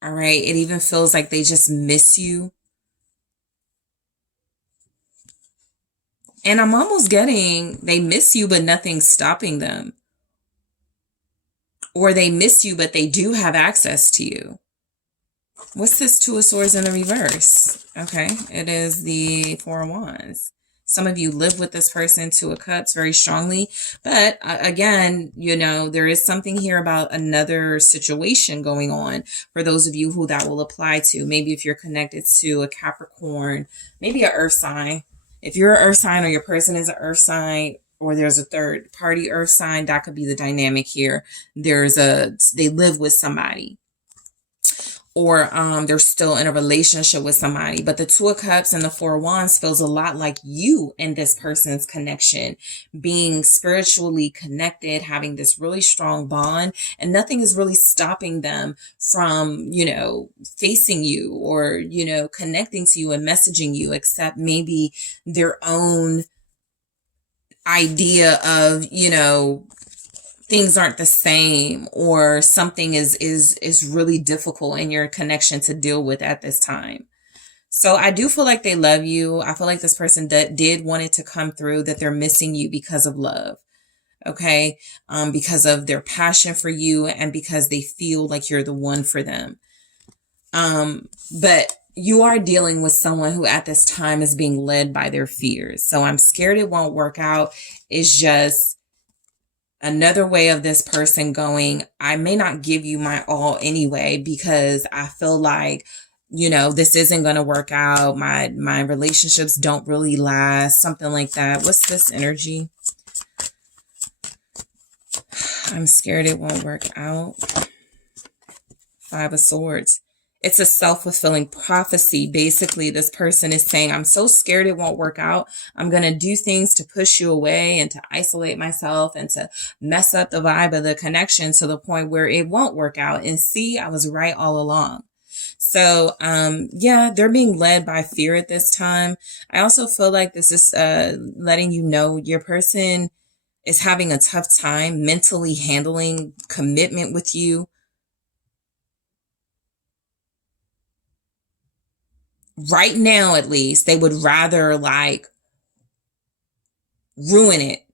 All right. It even feels like they just miss you. And I'm almost getting they miss you, but nothing's stopping them. Or they miss you, but they do have access to you. What's this Two of Swords in the reverse? Okay, it is the Four of Wands. Some of you live with this person, Two of Cups, very strongly. But again, you know, there is something here about another situation going on for those of you who that will apply to. Maybe if you're connected to a Capricorn, maybe an earth sign. If you're an earth sign or your person is an earth sign, or there's a third party earth sign, that could be the dynamic here. They live with somebody, or they're still in a relationship with somebody. But the Two of Cups and the Four of Wands feels a lot like you and this person's connection, being spiritually connected, having this really strong bond, and nothing is really stopping them from, you know, facing you or, you know, connecting to you and messaging you, except maybe their own idea of, you know, things aren't the same, or something is really difficult in your connection to deal with at this time. So I do feel like they love you. I feel like this person that did want it to come through, that they're missing you because of love. Okay. Because of their passion for you and because they feel like you're the one for them. But you are dealing with someone who at this time is being led by their fears. So I'm scared it won't work out. It's just another way of this person going, I may not give you my all anyway, because I feel like, you know, this isn't going to work out. My relationships don't really last, something like that. What's this energy? I'm scared it won't work out. Five of Swords. It's a self-fulfilling prophecy. Basically, this person is saying, I'm so scared it won't work out. I'm going to do things to push you away and to isolate myself and to mess up the vibe of the connection to the point where it won't work out. And see, I was right all along. So, yeah, they're being led by fear at this time. I also feel like this is letting you know your person is having a tough time mentally handling commitment with you. Right now, at least, they would rather like ruin it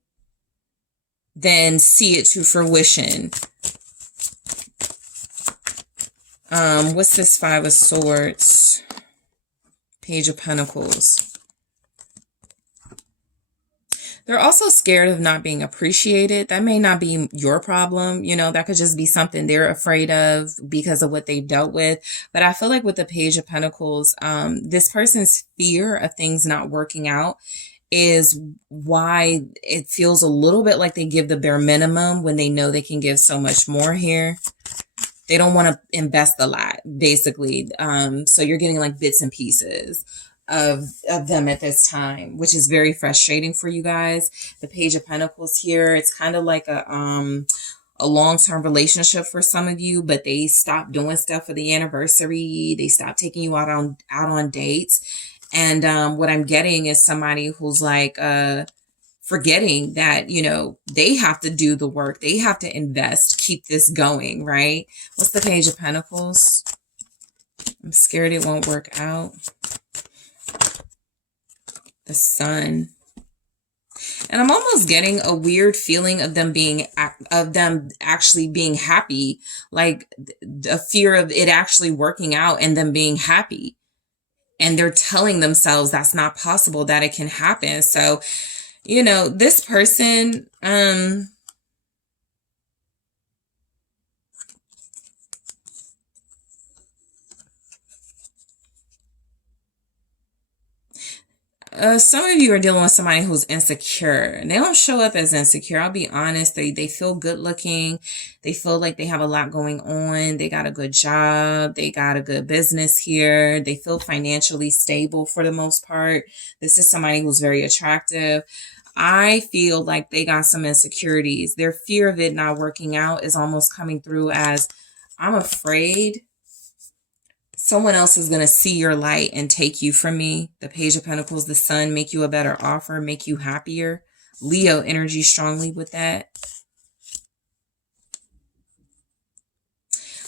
than see it to fruition. What's this Five of Swords? Page of Pentacles. They're also scared of not being appreciated. That may not be your problem. You know, that could just be something they're afraid of because of what they've dealt with. But I feel like with the Page of Pentacles, this person's fear of things not working out is why it feels a little bit like they give the bare minimum when they know they can give so much more here. They don't want to invest a lot, basically. So you're getting like bits and pieces of them at this time, which is very frustrating for you guys. The Page of Pentacles here, it's kind of like a long-term relationship for some of you, but they stopped doing stuff for the anniversary. They stopped taking you out on dates. And what I'm getting is somebody who's like forgetting that, you know, they have to do the work. They have to invest, keep this going, right? What's the Page of Pentacles? I'm scared it won't work out. The Sun. And I'm almost getting a weird feeling of them actually being happy, like a fear of it actually working out and them being happy. And they're telling themselves that's not possible, that it can happen. So, you know, this person, some of you are dealing with somebody who's insecure, and they don't show up as insecure. I'll be honest. They feel good looking. They feel like they have a lot going on. They got a good job. They got a good business here. They feel financially stable for the most part. This is somebody who's very attractive. I feel like they got some insecurities. Their fear of it not working out is almost coming through as, I'm afraid Someone else is going to see your light and take you from me. The Page of Pentacles, the Sun, make you a better offer, make you happier. Leo energy strongly with that.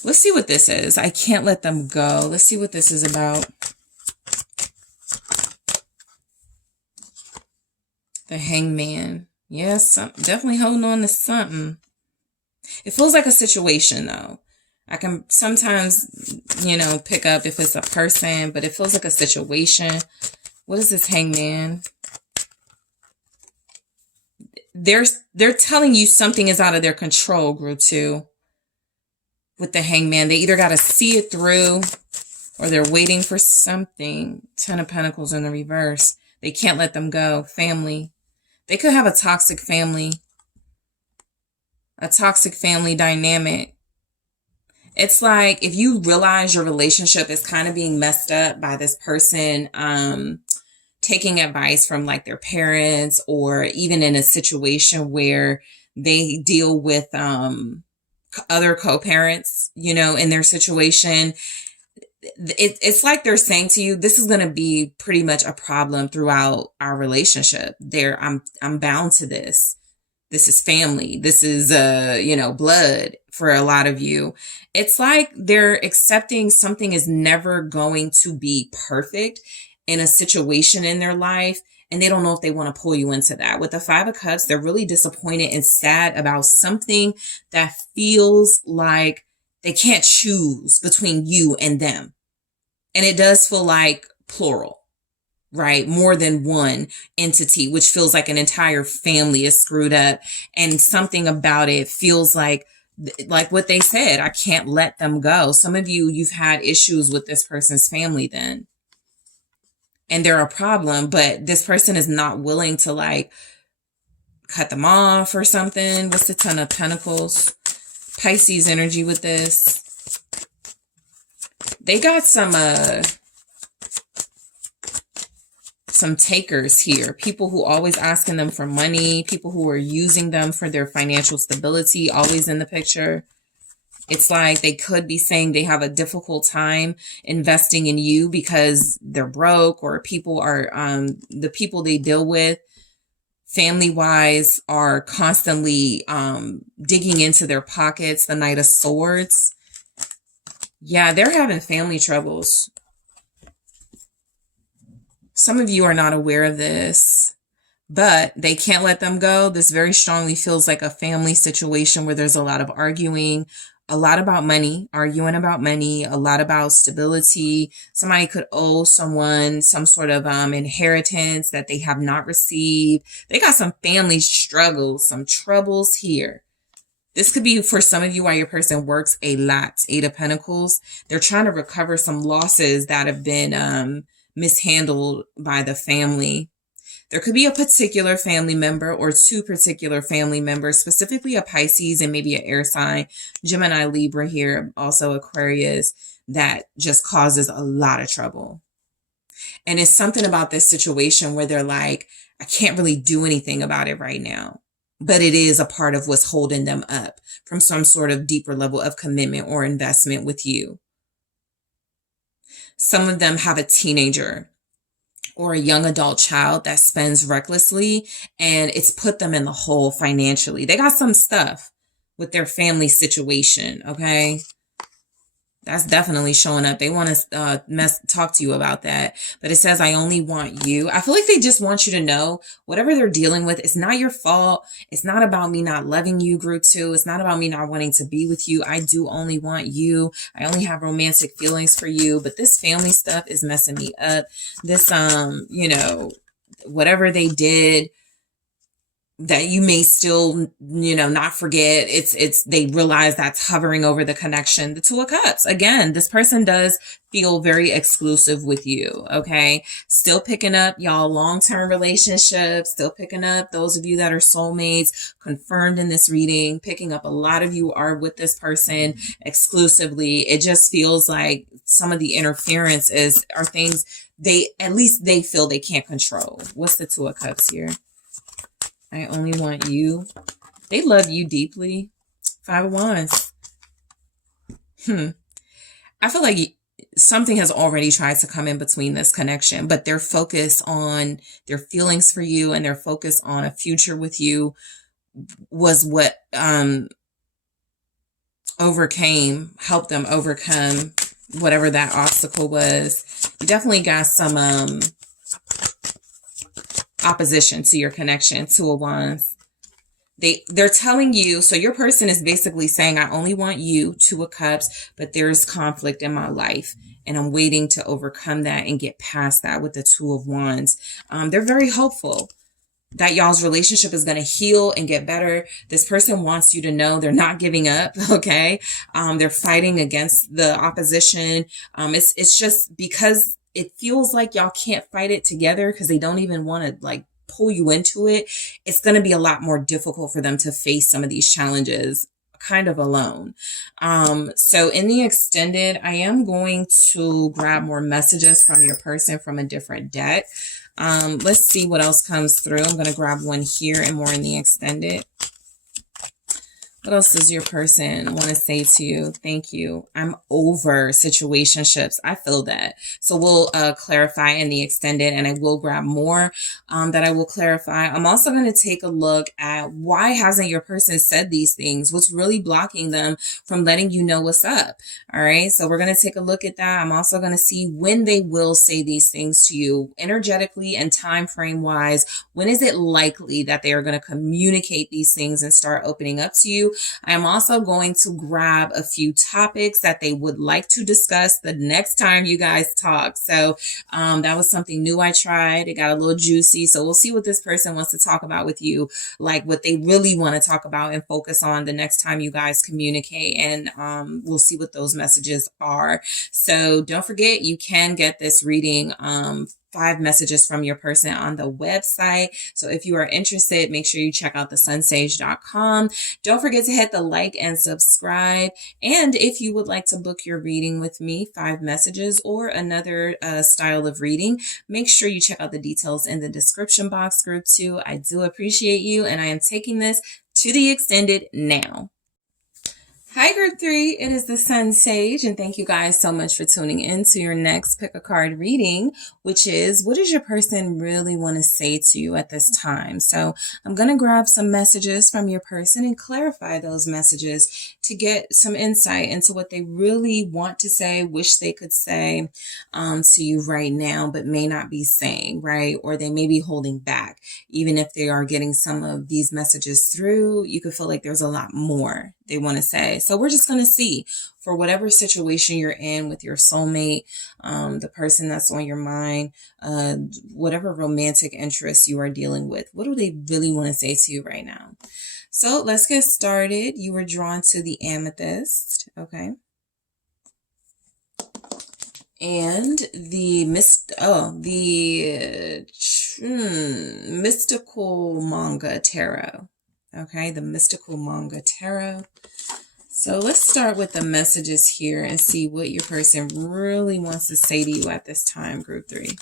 Let's see what this is. I can't let them go. Let's see what this is about. The Hangman. Yes, definitely holding on to something. It feels like a situation, though. I can sometimes, you know, pick up if it's a person, but it feels like a situation. What is this Hangman? They're telling you something is out of their control, Group 2. With the Hangman, they either got to see it through or they're waiting for something. 10 of Pentacles in the reverse. They can't let them go. Family. They could have a toxic family. A toxic family dynamic. It's like if you realize your relationship is kind of being messed up by this person taking advice from like their parents, or even in a situation where they deal with other co-parents, you know, in their situation. It's like they're saying to you, this is going to be pretty much a problem throughout our relationship. I'm bound to this. This is family. This is, you know, blood for a lot of you. It's like they're accepting something is never going to be perfect in a situation in their life. And they don't know if they want to pull you into that. With the 5 of Cups, they're really disappointed and sad about something that feels like they can't choose between you and them. And it does feel like plural, right? More than one entity, which feels like an entire family is screwed up. And something about it feels like what they said, I can't let them go. Some of you, you've had issues with this person's family then. And they're a problem, but this person is not willing to like cut them off or something. What's the 10 of Pentacles? Pisces energy with this. They got some takers here. People who always asking them for money. People who are using them for their financial stability. Always in the picture. It's like they could be saying they have a difficult time investing in you because they're broke, or people are, the people they deal with family-wise are constantly digging into their pockets. The Knight of Swords. Yeah, they're having family troubles. Some of you are not aware of this, but they can't let them go. This very strongly feels like a family situation where there's a lot of arguing, a lot about money, arguing about money, a lot about stability. Somebody could owe someone some sort of inheritance that they have not received. They got some family struggles, some troubles here. This could be for some of you why your person works a lot. 8 of Pentacles. They're trying to recover some losses that have been mishandled by the family. There could be a particular family member or 2 particular family members, specifically a Pisces and maybe an air sign, Gemini, Libra here, also Aquarius, that just causes a lot of trouble. And it's something about this situation where they're like, I can't really do anything about it right now. But it is a part of what's holding them up from some sort of deeper level of commitment or investment with you. Some of them have a teenager or a young adult child that spends recklessly, and it's put them in the hole financially. They got some stuff with their family situation, okay? That's definitely showing up. They want to talk to you about that. But it says, I only want you. I feel like they just want you to know whatever they're dealing with, it's not your fault. It's not about me not loving you, Group 2. It's not about me not wanting to be with you. I do only want you. I only have romantic feelings for you. But this family stuff is messing me up. This, you know, whatever they did, that you may still, you know, not forget. They realize that's hovering over the connection. The 2 of Cups. Again, this person does feel very exclusive with you. Okay. Still picking up y'all long-term relationships, still picking up those of you that are soulmates confirmed in this reading, picking up a lot of you are with this person exclusively. It just feels like some of the interference are things at least they feel they can't control. What's the 2 of Cups here? I only want you. They love you deeply. 5 of Wands. I feel like something has already tried to come in between this connection, but their focus on their feelings for you and their focus on a future with you was what helped them overcome whatever that obstacle was. You definitely got some opposition to your connection. Two of Wands. They're telling you, so your person is basically saying, I only want you. Two of Cups, but there's conflict in my life, and I'm waiting to overcome that and get past that with the Two of Wands. They're very hopeful that y'all's relationship is going to heal and get better. This person wants you to know they're not giving up, okay? They're fighting against the opposition. It's just because it feels like y'all can't fight it together because they don't even want to like pull you into it. It's going to be a lot more difficult for them to face some of these challenges kind of alone. So in the extended, I am going to grab more messages from your person from a different deck. Let's see what else comes through. I'm going to grab one here and more in the extended. What else does your person want to say to you? Thank you. I'm over situationships. I feel that. So we'll clarify in the extended, and I will grab more that I will clarify. I'm also going to take a look at why hasn't your person said these things? What's really blocking them from letting you know what's up? All right. So we're going to take a look at that. I'm also going to see when they will say these things to you energetically and time frame wise. When is it likely that they are going to communicate these things and start opening up to you? I am also going to grab a few topics that they would like to discuss the next time you guys talk. So that was something new I tried. It got a little juicy. So we'll see what this person wants to talk about with you, like what they really want to talk about and focus on the next time you guys communicate. And we'll see what those messages are. So don't forget, you can get this reading 5 messages from your person on the website. So if you are interested, make sure you check out TheSunSage.com. Don't forget to hit the like and subscribe. And if you would like to book your reading with me, 5 messages or another style of reading, make sure you check out the details in the description box, group 2. I do appreciate you, and I am taking this to the extended now. Hi, group 3. It is the SunSage, and thank you guys so much for tuning in to your next pick a card reading, which is, what does your person really want to say to you at this time? So I'm going to grab some messages from your person and clarify those messages to get some insight into what they really want to say, wish they could say to you right now, but may not be saying, right? Or they may be holding back. Even if they are getting some of these messages through, you could feel like there's a lot more they want to say. So we're just going to see, for whatever situation you're in with your soulmate, the person that's on your mind, whatever romantic interests you are dealing with, what do they really want to say to you right now? So let's get started. You were drawn to the amethyst, okay? And the mystical manga tarot. Okay, the mystical manga tarot. So let's start with the messages here and see what your person really wants to say to you at this time, group 3.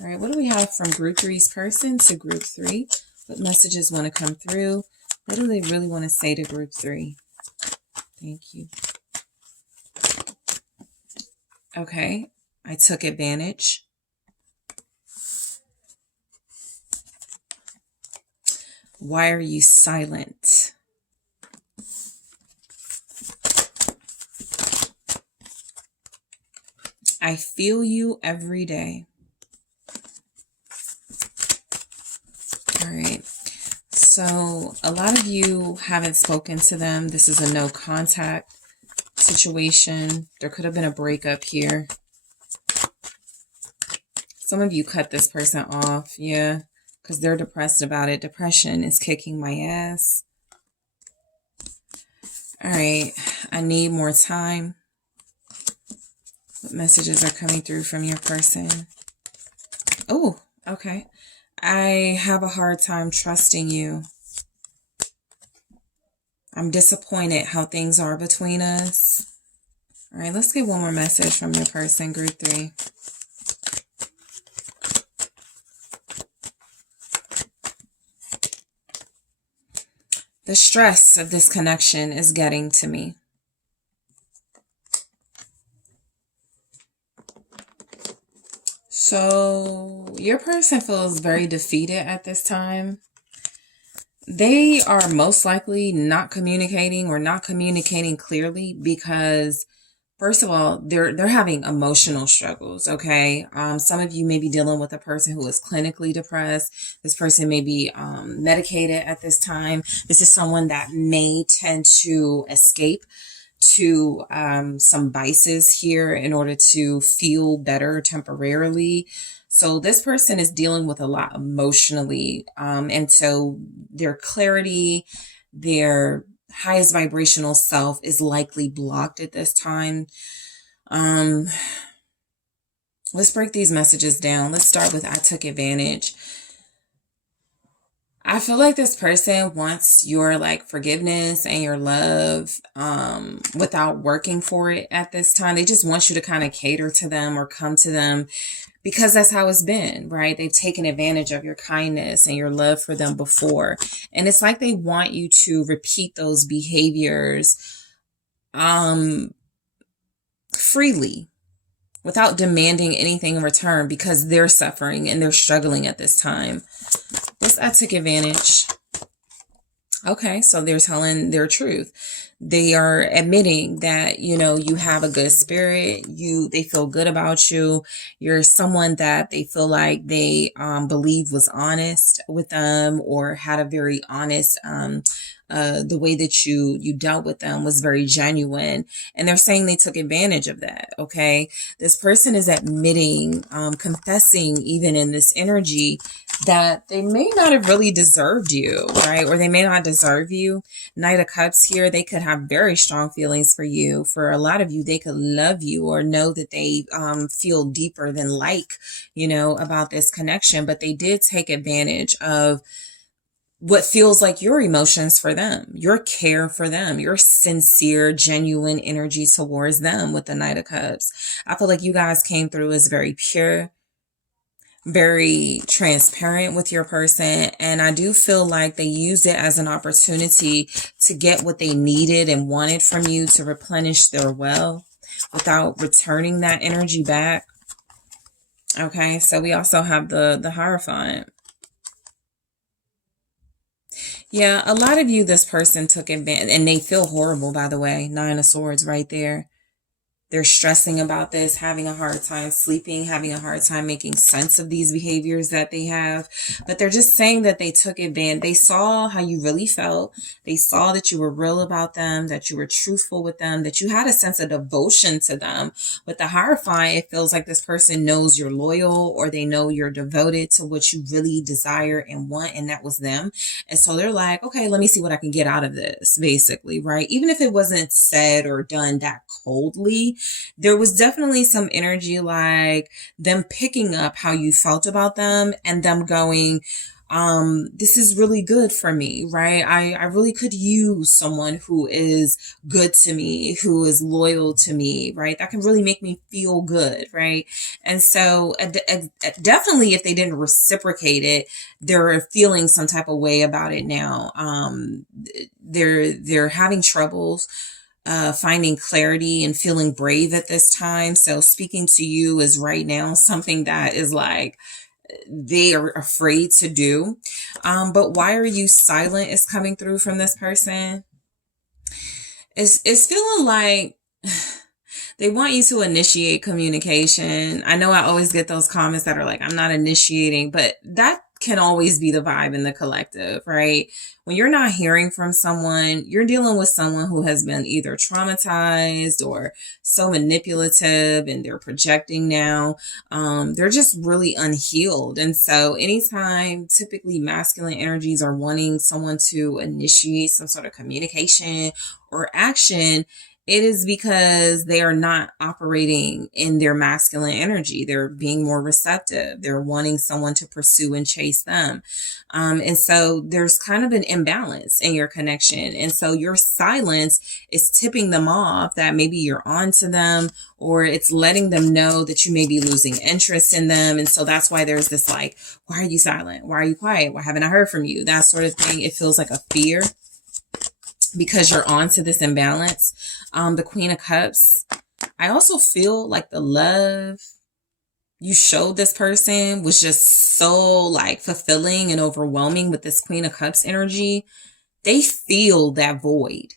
All right, what do we have from group 3's person to group 3? What messages want to come through? What do they really want to say to group 3? Thank you. Okay, I took advantage. Why are you silent? I feel you every day. All right. So a lot of you haven't spoken to them. This is a no contact situation. There could have been a breakup here. Some of you cut this person off. Yeah. Because they're depressed about it. Depression is kicking my ass. All right. I need more time. What messages are coming through from your person? Oh, okay. I have a hard time trusting you. I'm disappointed how things are between us. All right, let's get one more message from your person, group 3. The stress of this connection is getting to me. So your person feels very defeated at this time. They are most likely not communicating or not communicating clearly because first of all, they're having emotional struggles, okay? Some of you may be dealing with a person who is clinically depressed. This person may be medicated at this time. This is someone that may tend to escape to some vices here in order to feel better temporarily. So this person is dealing with a lot emotionally. And so their clarity, their highest vibrational self is likely blocked at this time. Let's break these messages down. Let's start with I took advantage. I feel like this person wants your like forgiveness and your love without working for it at this time. They just want you to kind of cater to them or come to them because that's how it's been, right? They've taken advantage of your kindness and your love for them before. And it's like they want you to repeat those behaviors freely without demanding anything in return because they're suffering and they're struggling at this time. This I took advantage. Okay, so they're telling their truth. They are admitting that, you know, you have a good spirit. They feel good about you. You're someone that they feel like they believe was honest with them or had a very honest the way that you dealt with them was very genuine, and they're saying they took advantage of that. Okay, this person is admitting, confessing even in this energy that they may not have really deserved you, right? Or they may not deserve you. Knight of Cups here, they could have very strong feelings for you. For a lot of you, they could love you or know that they feel deeper than you know, about this connection, but they did take advantage of what feels like your emotions for them, your care for them, your sincere, genuine energy towards them with the Knight of Cups. I feel like you guys came through as very pure, very transparent with your person. And I do feel like they used it as an opportunity to get what they needed and wanted from you to replenish their well without returning that energy back. Okay, so we also have the Hierophant. Yeah, a lot of you, this person took advantage, and they feel horrible, by the way. Nine of Swords right there. They're stressing about this, having a hard time sleeping, having a hard time making sense of these behaviors that they have. But they're just saying that they took advantage. They saw how you really felt. They saw that you were real about them, that you were truthful with them, that you had a sense of devotion to them. With the Hierophant, it feels like this person knows you're loyal or they know you're devoted to what you really desire and want, and that was them. And so they're like, okay, let me see what I can get out of this, basically, right? Even if it wasn't said or done that coldly, there was definitely some energy like them picking up how you felt about them and them going, this is really good for me, right? I really could use someone who is good to me, who is loyal to me, right? That can really make me feel good, right? And so definitely if they didn't reciprocate it, they're feeling some type of way about it now. They're having troubles finding clarity and feeling brave at this time. So speaking to you is right now something that is like they are afraid to do. But why are you silent is coming through from this person. It's feeling like they want you to initiate communication. I know I always get those comments that are like, I'm not initiating, but that can always be the vibe in the collective, right? When you're not hearing from someone, you're dealing with someone who has been either traumatized or so manipulative and they're projecting now. They're just really unhealed. And so anytime typically masculine energies are wanting someone to initiate some sort of communication or action, it is because they are not operating in their masculine energy. They're being more receptive. They're wanting someone to pursue and chase them. And so there's kind of an imbalance in your connection. And so your silence is tipping them off that maybe you're on to them, or it's letting them know that you may be losing interest in them. And so that's why there's this like, why are you silent? Why are you quiet? Why haven't I heard from you? That sort of thing. It feels like a fear, because you're on to this imbalance. The Queen of Cups, I also feel like the love you showed this person was just so like fulfilling and overwhelming with this Queen of Cups energy. They feel that void.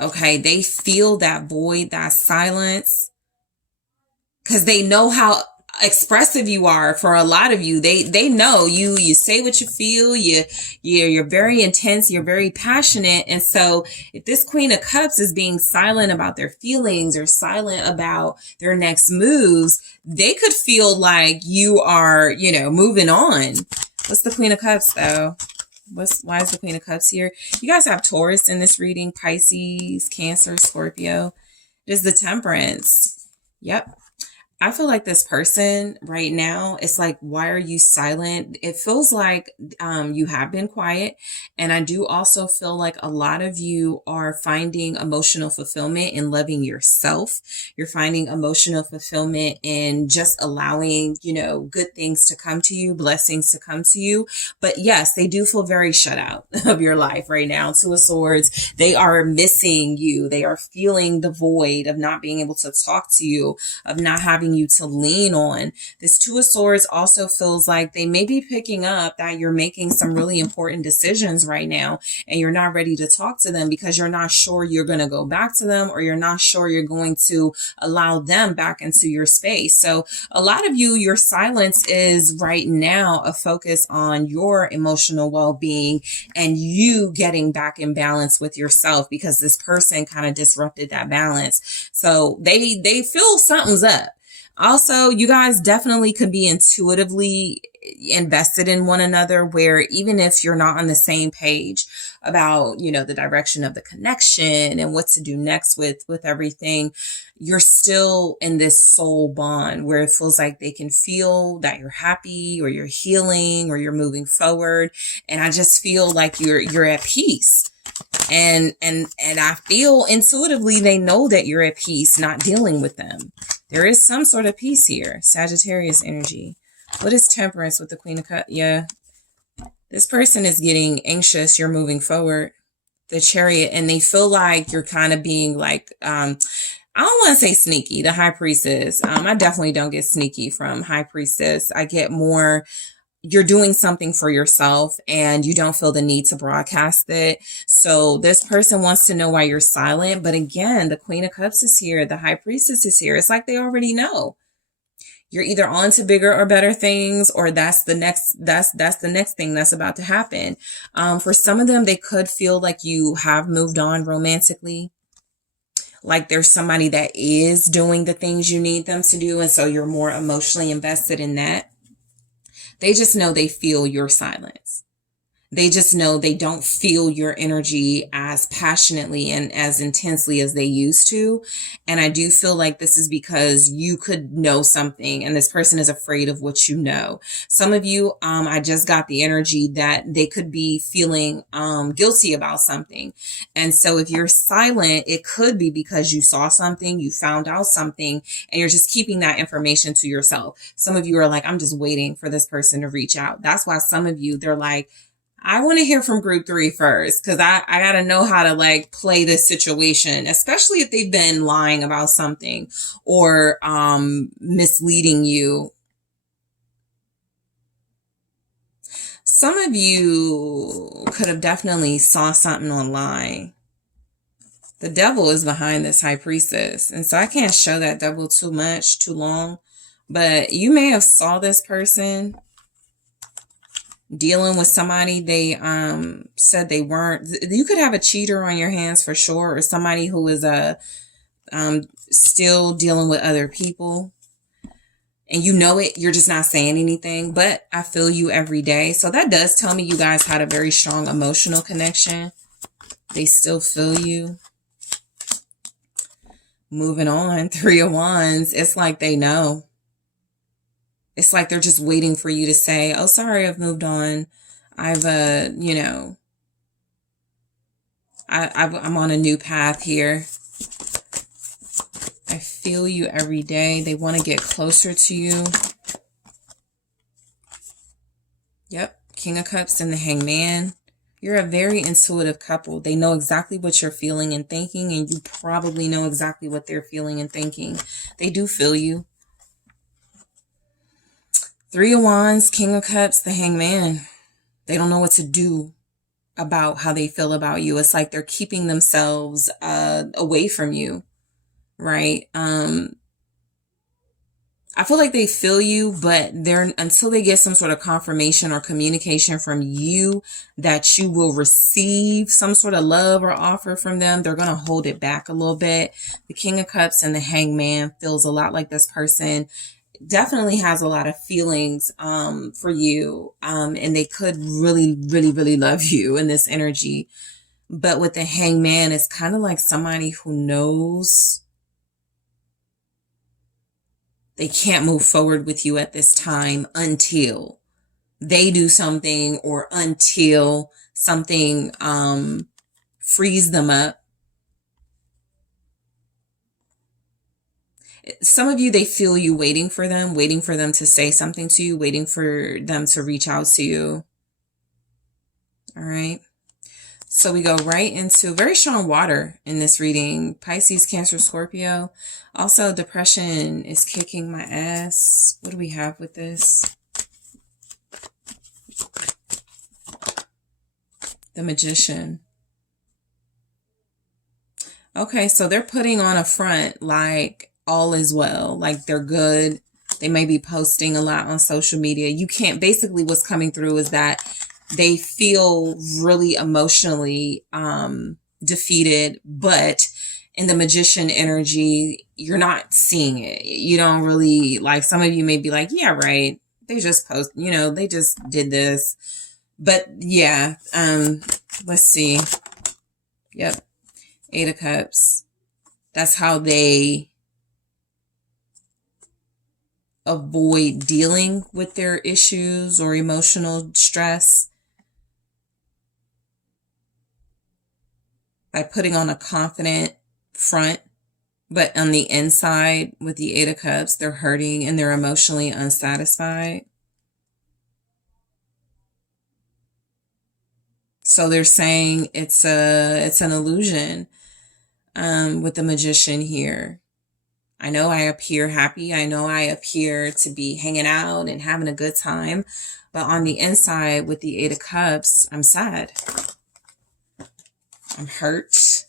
Okay, they feel that void, that silence, because they know how expressive you are. For a lot of you, they know you say what you feel, you're very intense, you're very passionate. And so if this Queen of Cups is being silent about their feelings or silent about their next moves, they could feel like you are, you know, moving on. What's the Queen of Cups though? Why is the Queen of Cups here? You guys have Taurus in this reading, Pisces, Cancer, Scorpio. It is the Temperance. Yep. I feel like this person right now, it's like, why are you silent? It feels like you have been quiet. And I do also feel like a lot of you are finding emotional fulfillment in loving yourself. You're finding emotional fulfillment in just allowing, you know, good things to come to you, blessings to come to you. But yes, they do feel very shut out of your life right now. Two of Swords, they are missing you. They are feeling the void of not being able to talk to you, of not having you to lean on. This Two of Swords also feels like they may be picking up that you're making some really important decisions right now and you're not ready to talk to them because you're not sure you're going to go back to them, or you're not sure you're going to allow them back into your space. So a lot of you, your silence is right now a focus on your emotional well-being and you getting back in balance with yourself, because this person kind of disrupted that balance. So they feel something's up. Also, you guys definitely could be intuitively invested in one another, where even if you're not on the same page about, you know, the direction of the connection and what to do next with everything, you're still in this soul bond where it feels like they can feel that you're happy or you're healing or you're moving forward. And I just feel like you're at peace. And I feel intuitively they know that you're at peace, not dealing with them. There is some sort of peace here. Sagittarius energy. What is Temperance with the Queen of Cups? Yeah. This person is getting anxious. You're moving forward. The Chariot. And they feel like you're kind of being like, I don't want to say sneaky. The High Priestess. I definitely don't get sneaky from High Priestess. I get more, you're doing something for yourself and you don't feel the need to broadcast it. So this person wants to know why you're silent. But again, the Queen of Cups is here. The High Priestess is here. It's like they already know. You're either on to bigger or better things, or that's the next thing that's about to happen. For some of them, they could feel like you have moved on romantically. Like there's somebody that is doing the things you need them to do. And so you're more emotionally invested in that. They just know they feel your silence. They just know they don't feel your energy as passionately and as intensely as they used to. And I do feel like this is because you could know something and this person is afraid of what you know. Some of you, I just got the energy that they could be feeling guilty about something. And so if you're silent, it could be because you saw something, you found out something, and you're just keeping that information to yourself. Some of you are like, I'm just waiting for this person to reach out. That's why some of you, they're like, I want to hear from group 3 first, because I got to know how to like play this situation, especially if they've been lying about something or misleading you. Some of you could have definitely saw something online. The devil is behind this High Priestess. And so I can't show that devil too much, too long. But you may have saw this person dealing with somebody they said they weren't. You could have a cheater on your hands for sure, or somebody who is still dealing with other people, and you know it, you're just not saying anything. But I feel you every day. So that does tell me you guys had a very strong emotional connection. They still feel you. Moving on, 3 of Wands. It's like they know. It's like they're just waiting for you to say, oh, sorry, I've moved on. I'm on a new path here. I feel you every day. They want to get closer to you. Yep. King of Cups and the Hangman. You're a very intuitive couple. They know exactly what you're feeling and thinking, and you probably know exactly what they're feeling and thinking. They do feel you. Three of Wands, King of Cups, the Hangman. They don't know what to do about how they feel about you. It's like they're keeping themselves away from you, right? I feel like they feel you, but they're until they get some sort of confirmation or communication from you that you will receive some sort of love or offer from them, they're going to hold it back a little bit. The King of Cups and the Hangman feels a lot like this person definitely has a lot of feelings for you, and they could really, really, really love you in this energy. But with the Hangman, it's kind of like somebody who knows they can't move forward with you at this time until they do something or until something frees them up. Some of you, they feel you waiting for them to say something to you, waiting for them to reach out to you. All right. So we go right into very strong water in this reading. Pisces, Cancer, Scorpio. Also, depression is kicking my ass. What do we have with this? The Magician. Okay, so they're putting on a front like all is well, like they're good. They may be posting a lot on social media. You can't, basically what's coming through is that they feel really emotionally defeated, but in the Magician energy, you're not seeing it. You don't really, like, some of you may be like, yeah, right. They just post, you know, they just did this. But yeah, let's see. Yep. Eight of Cups. That's how they avoid dealing with their issues or emotional stress, by putting on a confident front, but on the inside with the Eight of Cups, they're hurting and they're emotionally unsatisfied. So they're saying it's an illusion with the Magician here. I know I appear happy. I know I appear to be hanging out and having a good time. But on the inside with the Eight of Cups, I'm sad. I'm hurt.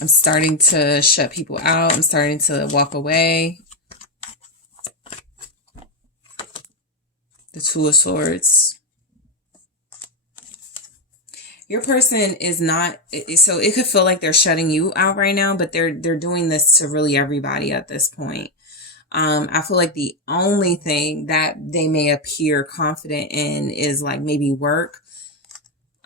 I'm starting to shut people out. I'm starting to walk away. The Two of Swords. Your person is not, so it could feel like they're shutting you out right now, but they're doing this to really everybody at this point. I feel like the only thing that they may appear confident in is like maybe work,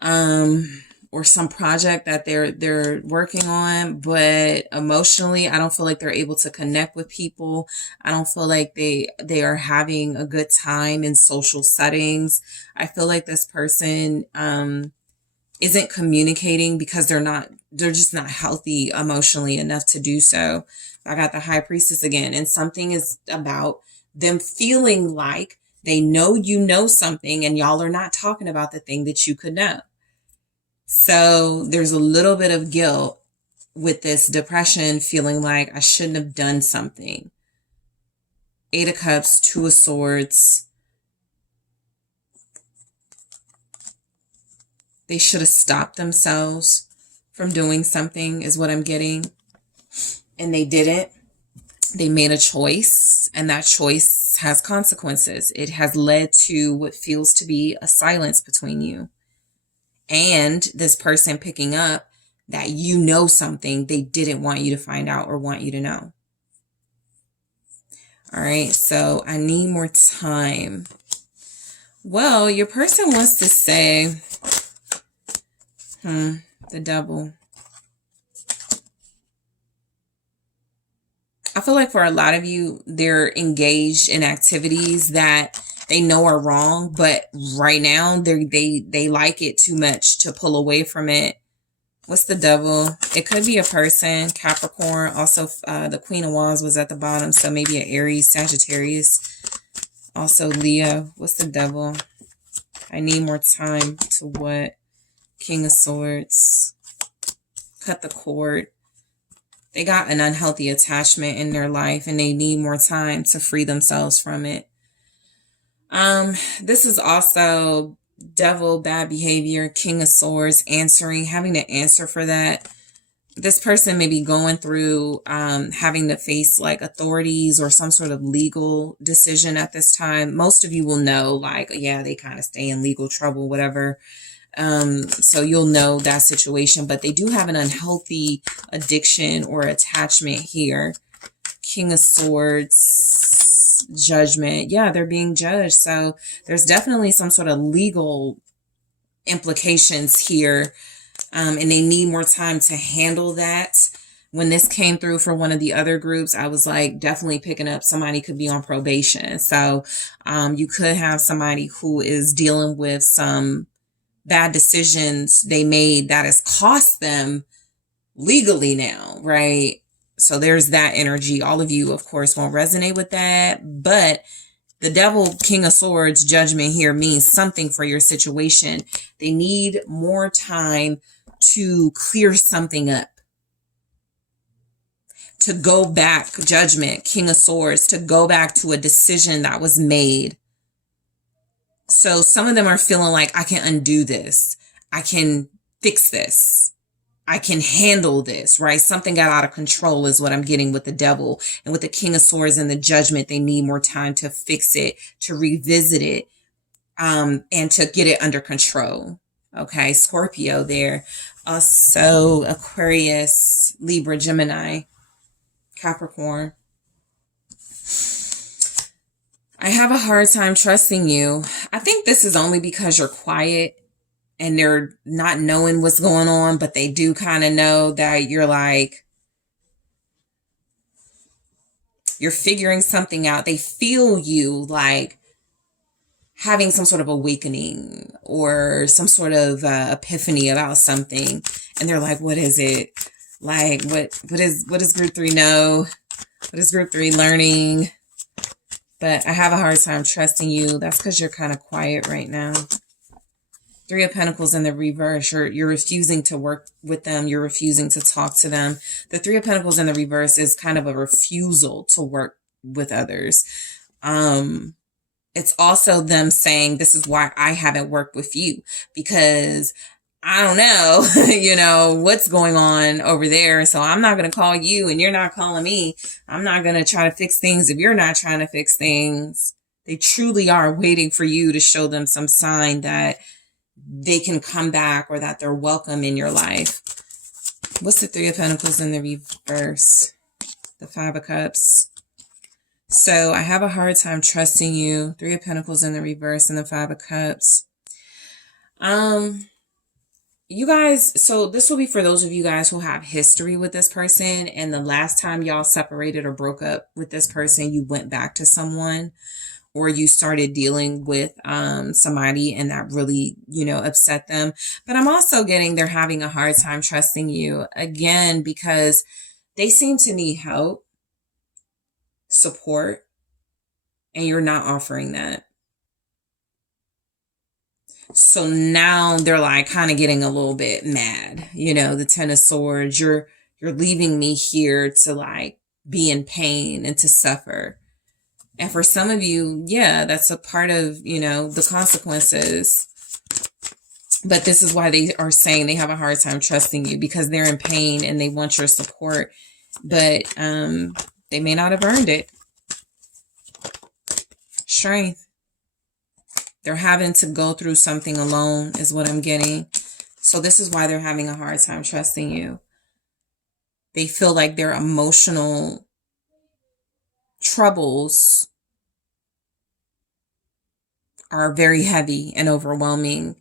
or some project that they're working on, but emotionally, I don't feel like they're able to connect with people. I don't feel like they are having a good time in social settings. I feel like this person, isn't communicating because they're just not healthy emotionally enough to do so. I got the High Priestess again, and something is about them feeling like they know you know something and y'all are not talking about the thing that you could know. So there's a little bit of guilt with this depression, feeling like I shouldn't have done something. Eight of Cups, Two of Swords. They should have stopped themselves from doing something is what I'm getting. And they didn't. They made a choice, and that choice has consequences. It has led to what feels to be a silence between you. And this person picking up that you know something they didn't want you to find out or want you to know. All right, so I need more time. Well, your person wants to say, the Devil. I feel like for a lot of you, they're engaged in activities that they know are wrong, but right now they like it too much to pull away from it. What's the Devil? It could be a person, Capricorn. Also, the Queen of Wands was at the bottom, so maybe an Aries, Sagittarius. Also, Leo. What's the Devil? I need more time to what? King of Swords. Cut the cord. They got an unhealthy attachment in their life and they need more time to free themselves from it. This is also devil, bad behavior, King of Swords, having to answer for that. This person may be going through having to face like authorities or some sort of legal decision at this time. Most of you will know, like, yeah, they kind of stay in legal trouble, whatever. So you'll know that situation, but they do have an unhealthy addiction or attachment here. King of Swords, Judgment. Yeah, they're being judged. So there's definitely some sort of legal implications here. And they need more time to handle that. When this came through for one of the other groups, I was like, definitely picking up somebody could be on probation. So you could have somebody who is dealing with some bad decisions they made that has cost them legally now, right? So there's that energy. All of you, of course, won't resonate with that, but the devil, King of Swords, Judgment here means something for your situation. They need more time to clear something up, to go back, Judgment, King of Swords, to go back to a decision that was made. So some of them are feeling like, I can undo this. I can fix this. I can handle this, right? Something got out of control is what I'm getting with the devil. And with the King of Swords and the Judgment, they need more time to fix it, to revisit it, and to get it under control. Okay, Scorpio there. Also Aquarius, Libra, Gemini, Capricorn. I have a hard time trusting you. I think this is only because you're quiet and they're not knowing what's going on, but they do kind of know that you're like, you're figuring something out. They feel you like having some sort of awakening or some sort of epiphany about something. And they're like, what is it? Like, what does group 3 know? What is group 3 learning? But I have a hard time trusting you. That's because you're kind of quiet right now. 3 of Pentacles in the reverse. You're refusing to work with them. You're refusing to talk to them. The 3 of Pentacles in the reverse is kind of a refusal to work with others. It's also them saying, this is why I haven't worked with you, because I don't know, what's going on over there. So I'm not going to call you and you're not calling me. I'm not going to try to fix things if you're not trying to fix things. They truly are waiting for you to show them some sign that they can come back or that they're welcome in your life. What's the 3 of Pentacles in the reverse? The 5 of Cups. So I have a hard time trusting you. 3 of Pentacles in the reverse and the 5 of Cups. You guys, so this will be for those of you guys who have history with this person, and the last time y'all separated or broke up with this person, you went back to someone, or you started dealing with somebody and that really, upset them. But I'm also getting they're having a hard time trusting you, again, because they seem to need help, support, and you're not offering that. So now they're like kind of getting a little bit mad, the 10 of Swords, you're leaving me here to like be in pain and to suffer. And for some of you, yeah, that's a part of, the consequences. But this is why they are saying they have a hard time trusting you, because they're in pain and they want your support, but they may not have earned it. Strength. They're having to go through something alone is what I'm getting. So this is why they're having a hard time trusting you. They feel like their emotional troubles are very heavy and overwhelming.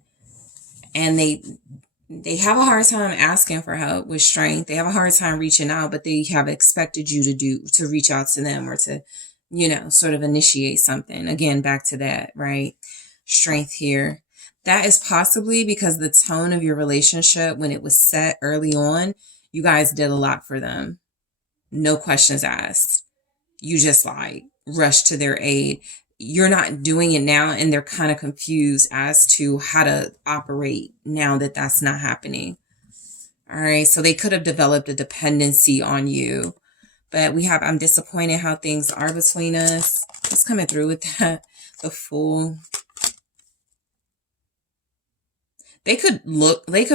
And they have a hard time asking for help with strength. They have a hard time reaching out, but they have expected you to reach out to them or to, sort of initiate something. Again, back to that, right? Strength here. That is possibly because the tone of your relationship, when it was set early on, you guys did a lot for them. No questions asked. You just like rushed to their aid. You're not doing it now, and they're kind of confused as to how to operate now that that's not happening. All right. So they could have developed a dependency on you. But we have, I'm disappointed how things are between us. What's coming through with that? The Fool. They could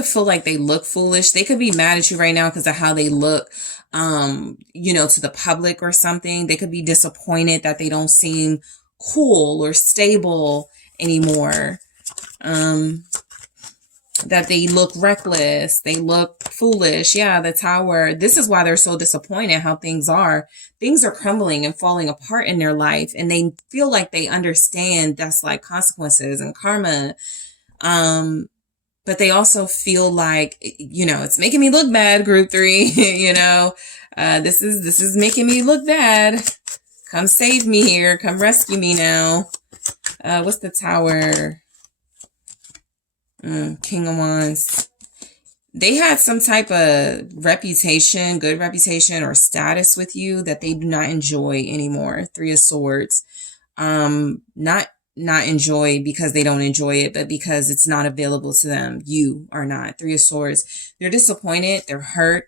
feel like they look foolish. They could be mad at you right now because of how they look, you know, to the public or something. They could be disappointed that they don't seem cool or stable anymore. That they look reckless. They look foolish. Yeah, the Tower. This is why they're so disappointed how things are. Things are crumbling and falling apart in their life. And they feel like they understand that's like consequences and karma. But they also feel like, you know, it's making me look bad, group 3, you know, this is making me look bad. Come save me here. Come rescue me now. What's the Tower? King of Wands. They had some type of reputation, good reputation or status with you that they do not enjoy anymore. 3 of Swords. Not enjoy because they don't enjoy it, but because it's not available to them. You are not. 3 of Swords. They're disappointed. They're hurt.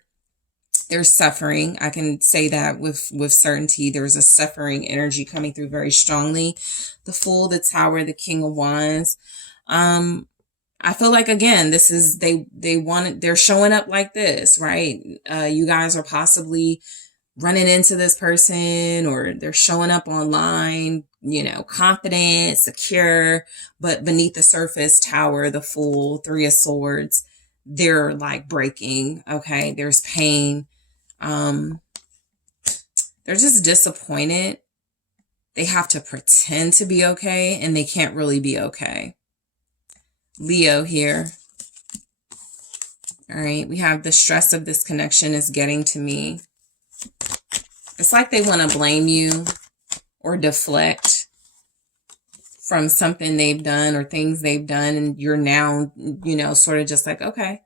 They're suffering. I can say that with certainty. There's a suffering energy coming through very strongly. The Fool, the Tower, the King of Wands. I feel like, again, this is, they're showing up like this, right? You guys are possibly running into this person, or they're showing up online, you know, confident, secure, but beneath the surface, Tower, the Fool, 3 of Swords, they're like breaking. Okay. There's pain. They're just disappointed. They have to pretend to be okay, and they can't really be okay. Leo here. All right. We have the stress of this connection is getting to me. It's like they want to blame you or deflect from something they've done or things they've done. And you're now, you know, sort of just like, okay,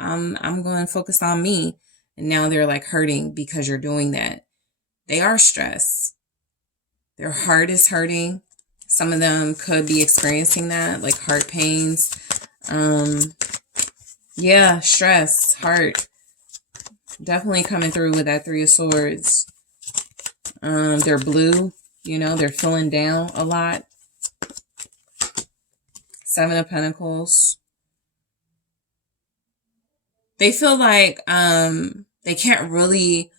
I'm going to focus on me. And now they're like hurting because you're doing that. They are stressed. Their heart is hurting. Some of them could be experiencing that, like heart pains. Yeah, stress, heart. Definitely coming through with that 3 of Swords. They're blue, you know, they're feeling down a lot. 7 of Pentacles. They feel like they can't really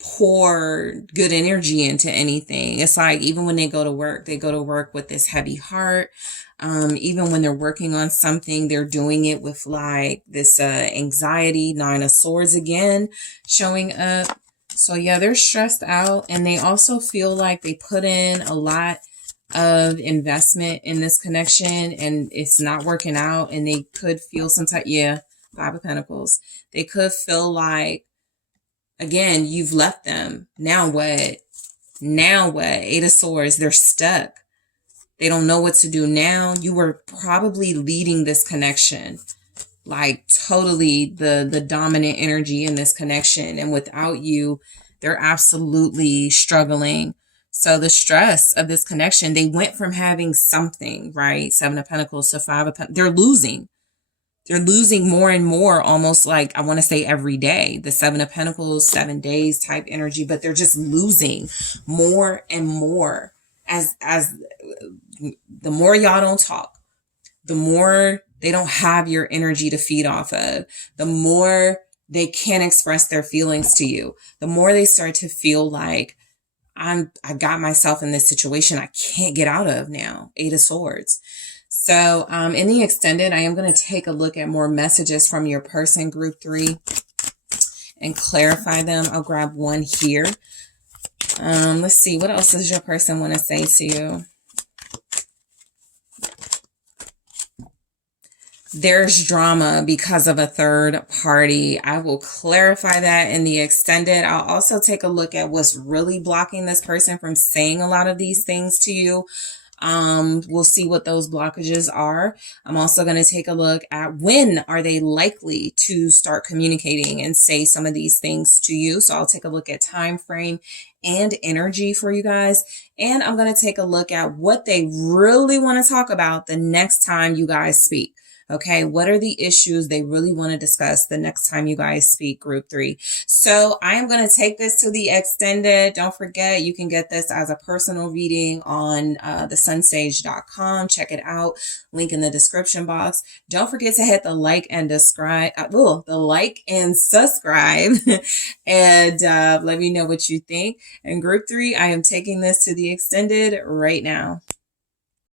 pour good energy into anything. It's like even when they go to work with this heavy heart. Even when they're working on something, they're doing it with like this anxiety. 9 of Swords again showing up. So yeah, they're stressed out, and they also feel like they put in a lot of investment in this connection and it's not working out, and they could feel some type, 5 of Pentacles. They could feel like, again, you've left them. Now what? 8 of Swords. They're stuck. They don't know what to do now. You were probably leading this connection, like totally the dominant energy in this connection. And without you, they're absolutely struggling. So the stress of this connection, they went from having something, right? 7 of Pentacles to 5 of Pentacles. They're losing. They're losing more and more, almost like, I want to say every day. The 7 of Pentacles, 7 days type energy, but they're just losing more and more. As the more y'all don't talk, the more they don't have your energy to feed off of, the more they can't express their feelings to you, the more they start to feel like, I got myself in this situation I can't get out of now. 8 of Swords. So in the extended, I am going to take a look at more messages from your person, group 3, and clarify them. I'll grab one here. Let's see. What else does your person want to say to you? There's drama because of a third party. I will clarify that in the extended. I'll also take a look at what's really blocking this person from saying a lot of these things to you. We'll see what those blockages are. I'm also going to take a look at when are they likely to start communicating and say some of these things to you. So I'll take a look at time frame and energy for you guys. And I'm going to take a look at what they really want to talk about the next time you guys speak. Okay, what are the issues they really want to discuss the next time you guys speak, group 3? So I am going to take this to the extended. Don't forget, you can get this as a personal reading on TheSunSage.com. Check it out. Link in the description box. Don't forget to hit the like and subscribe. And let me know what you think. And group 3, I am taking this to the extended right now.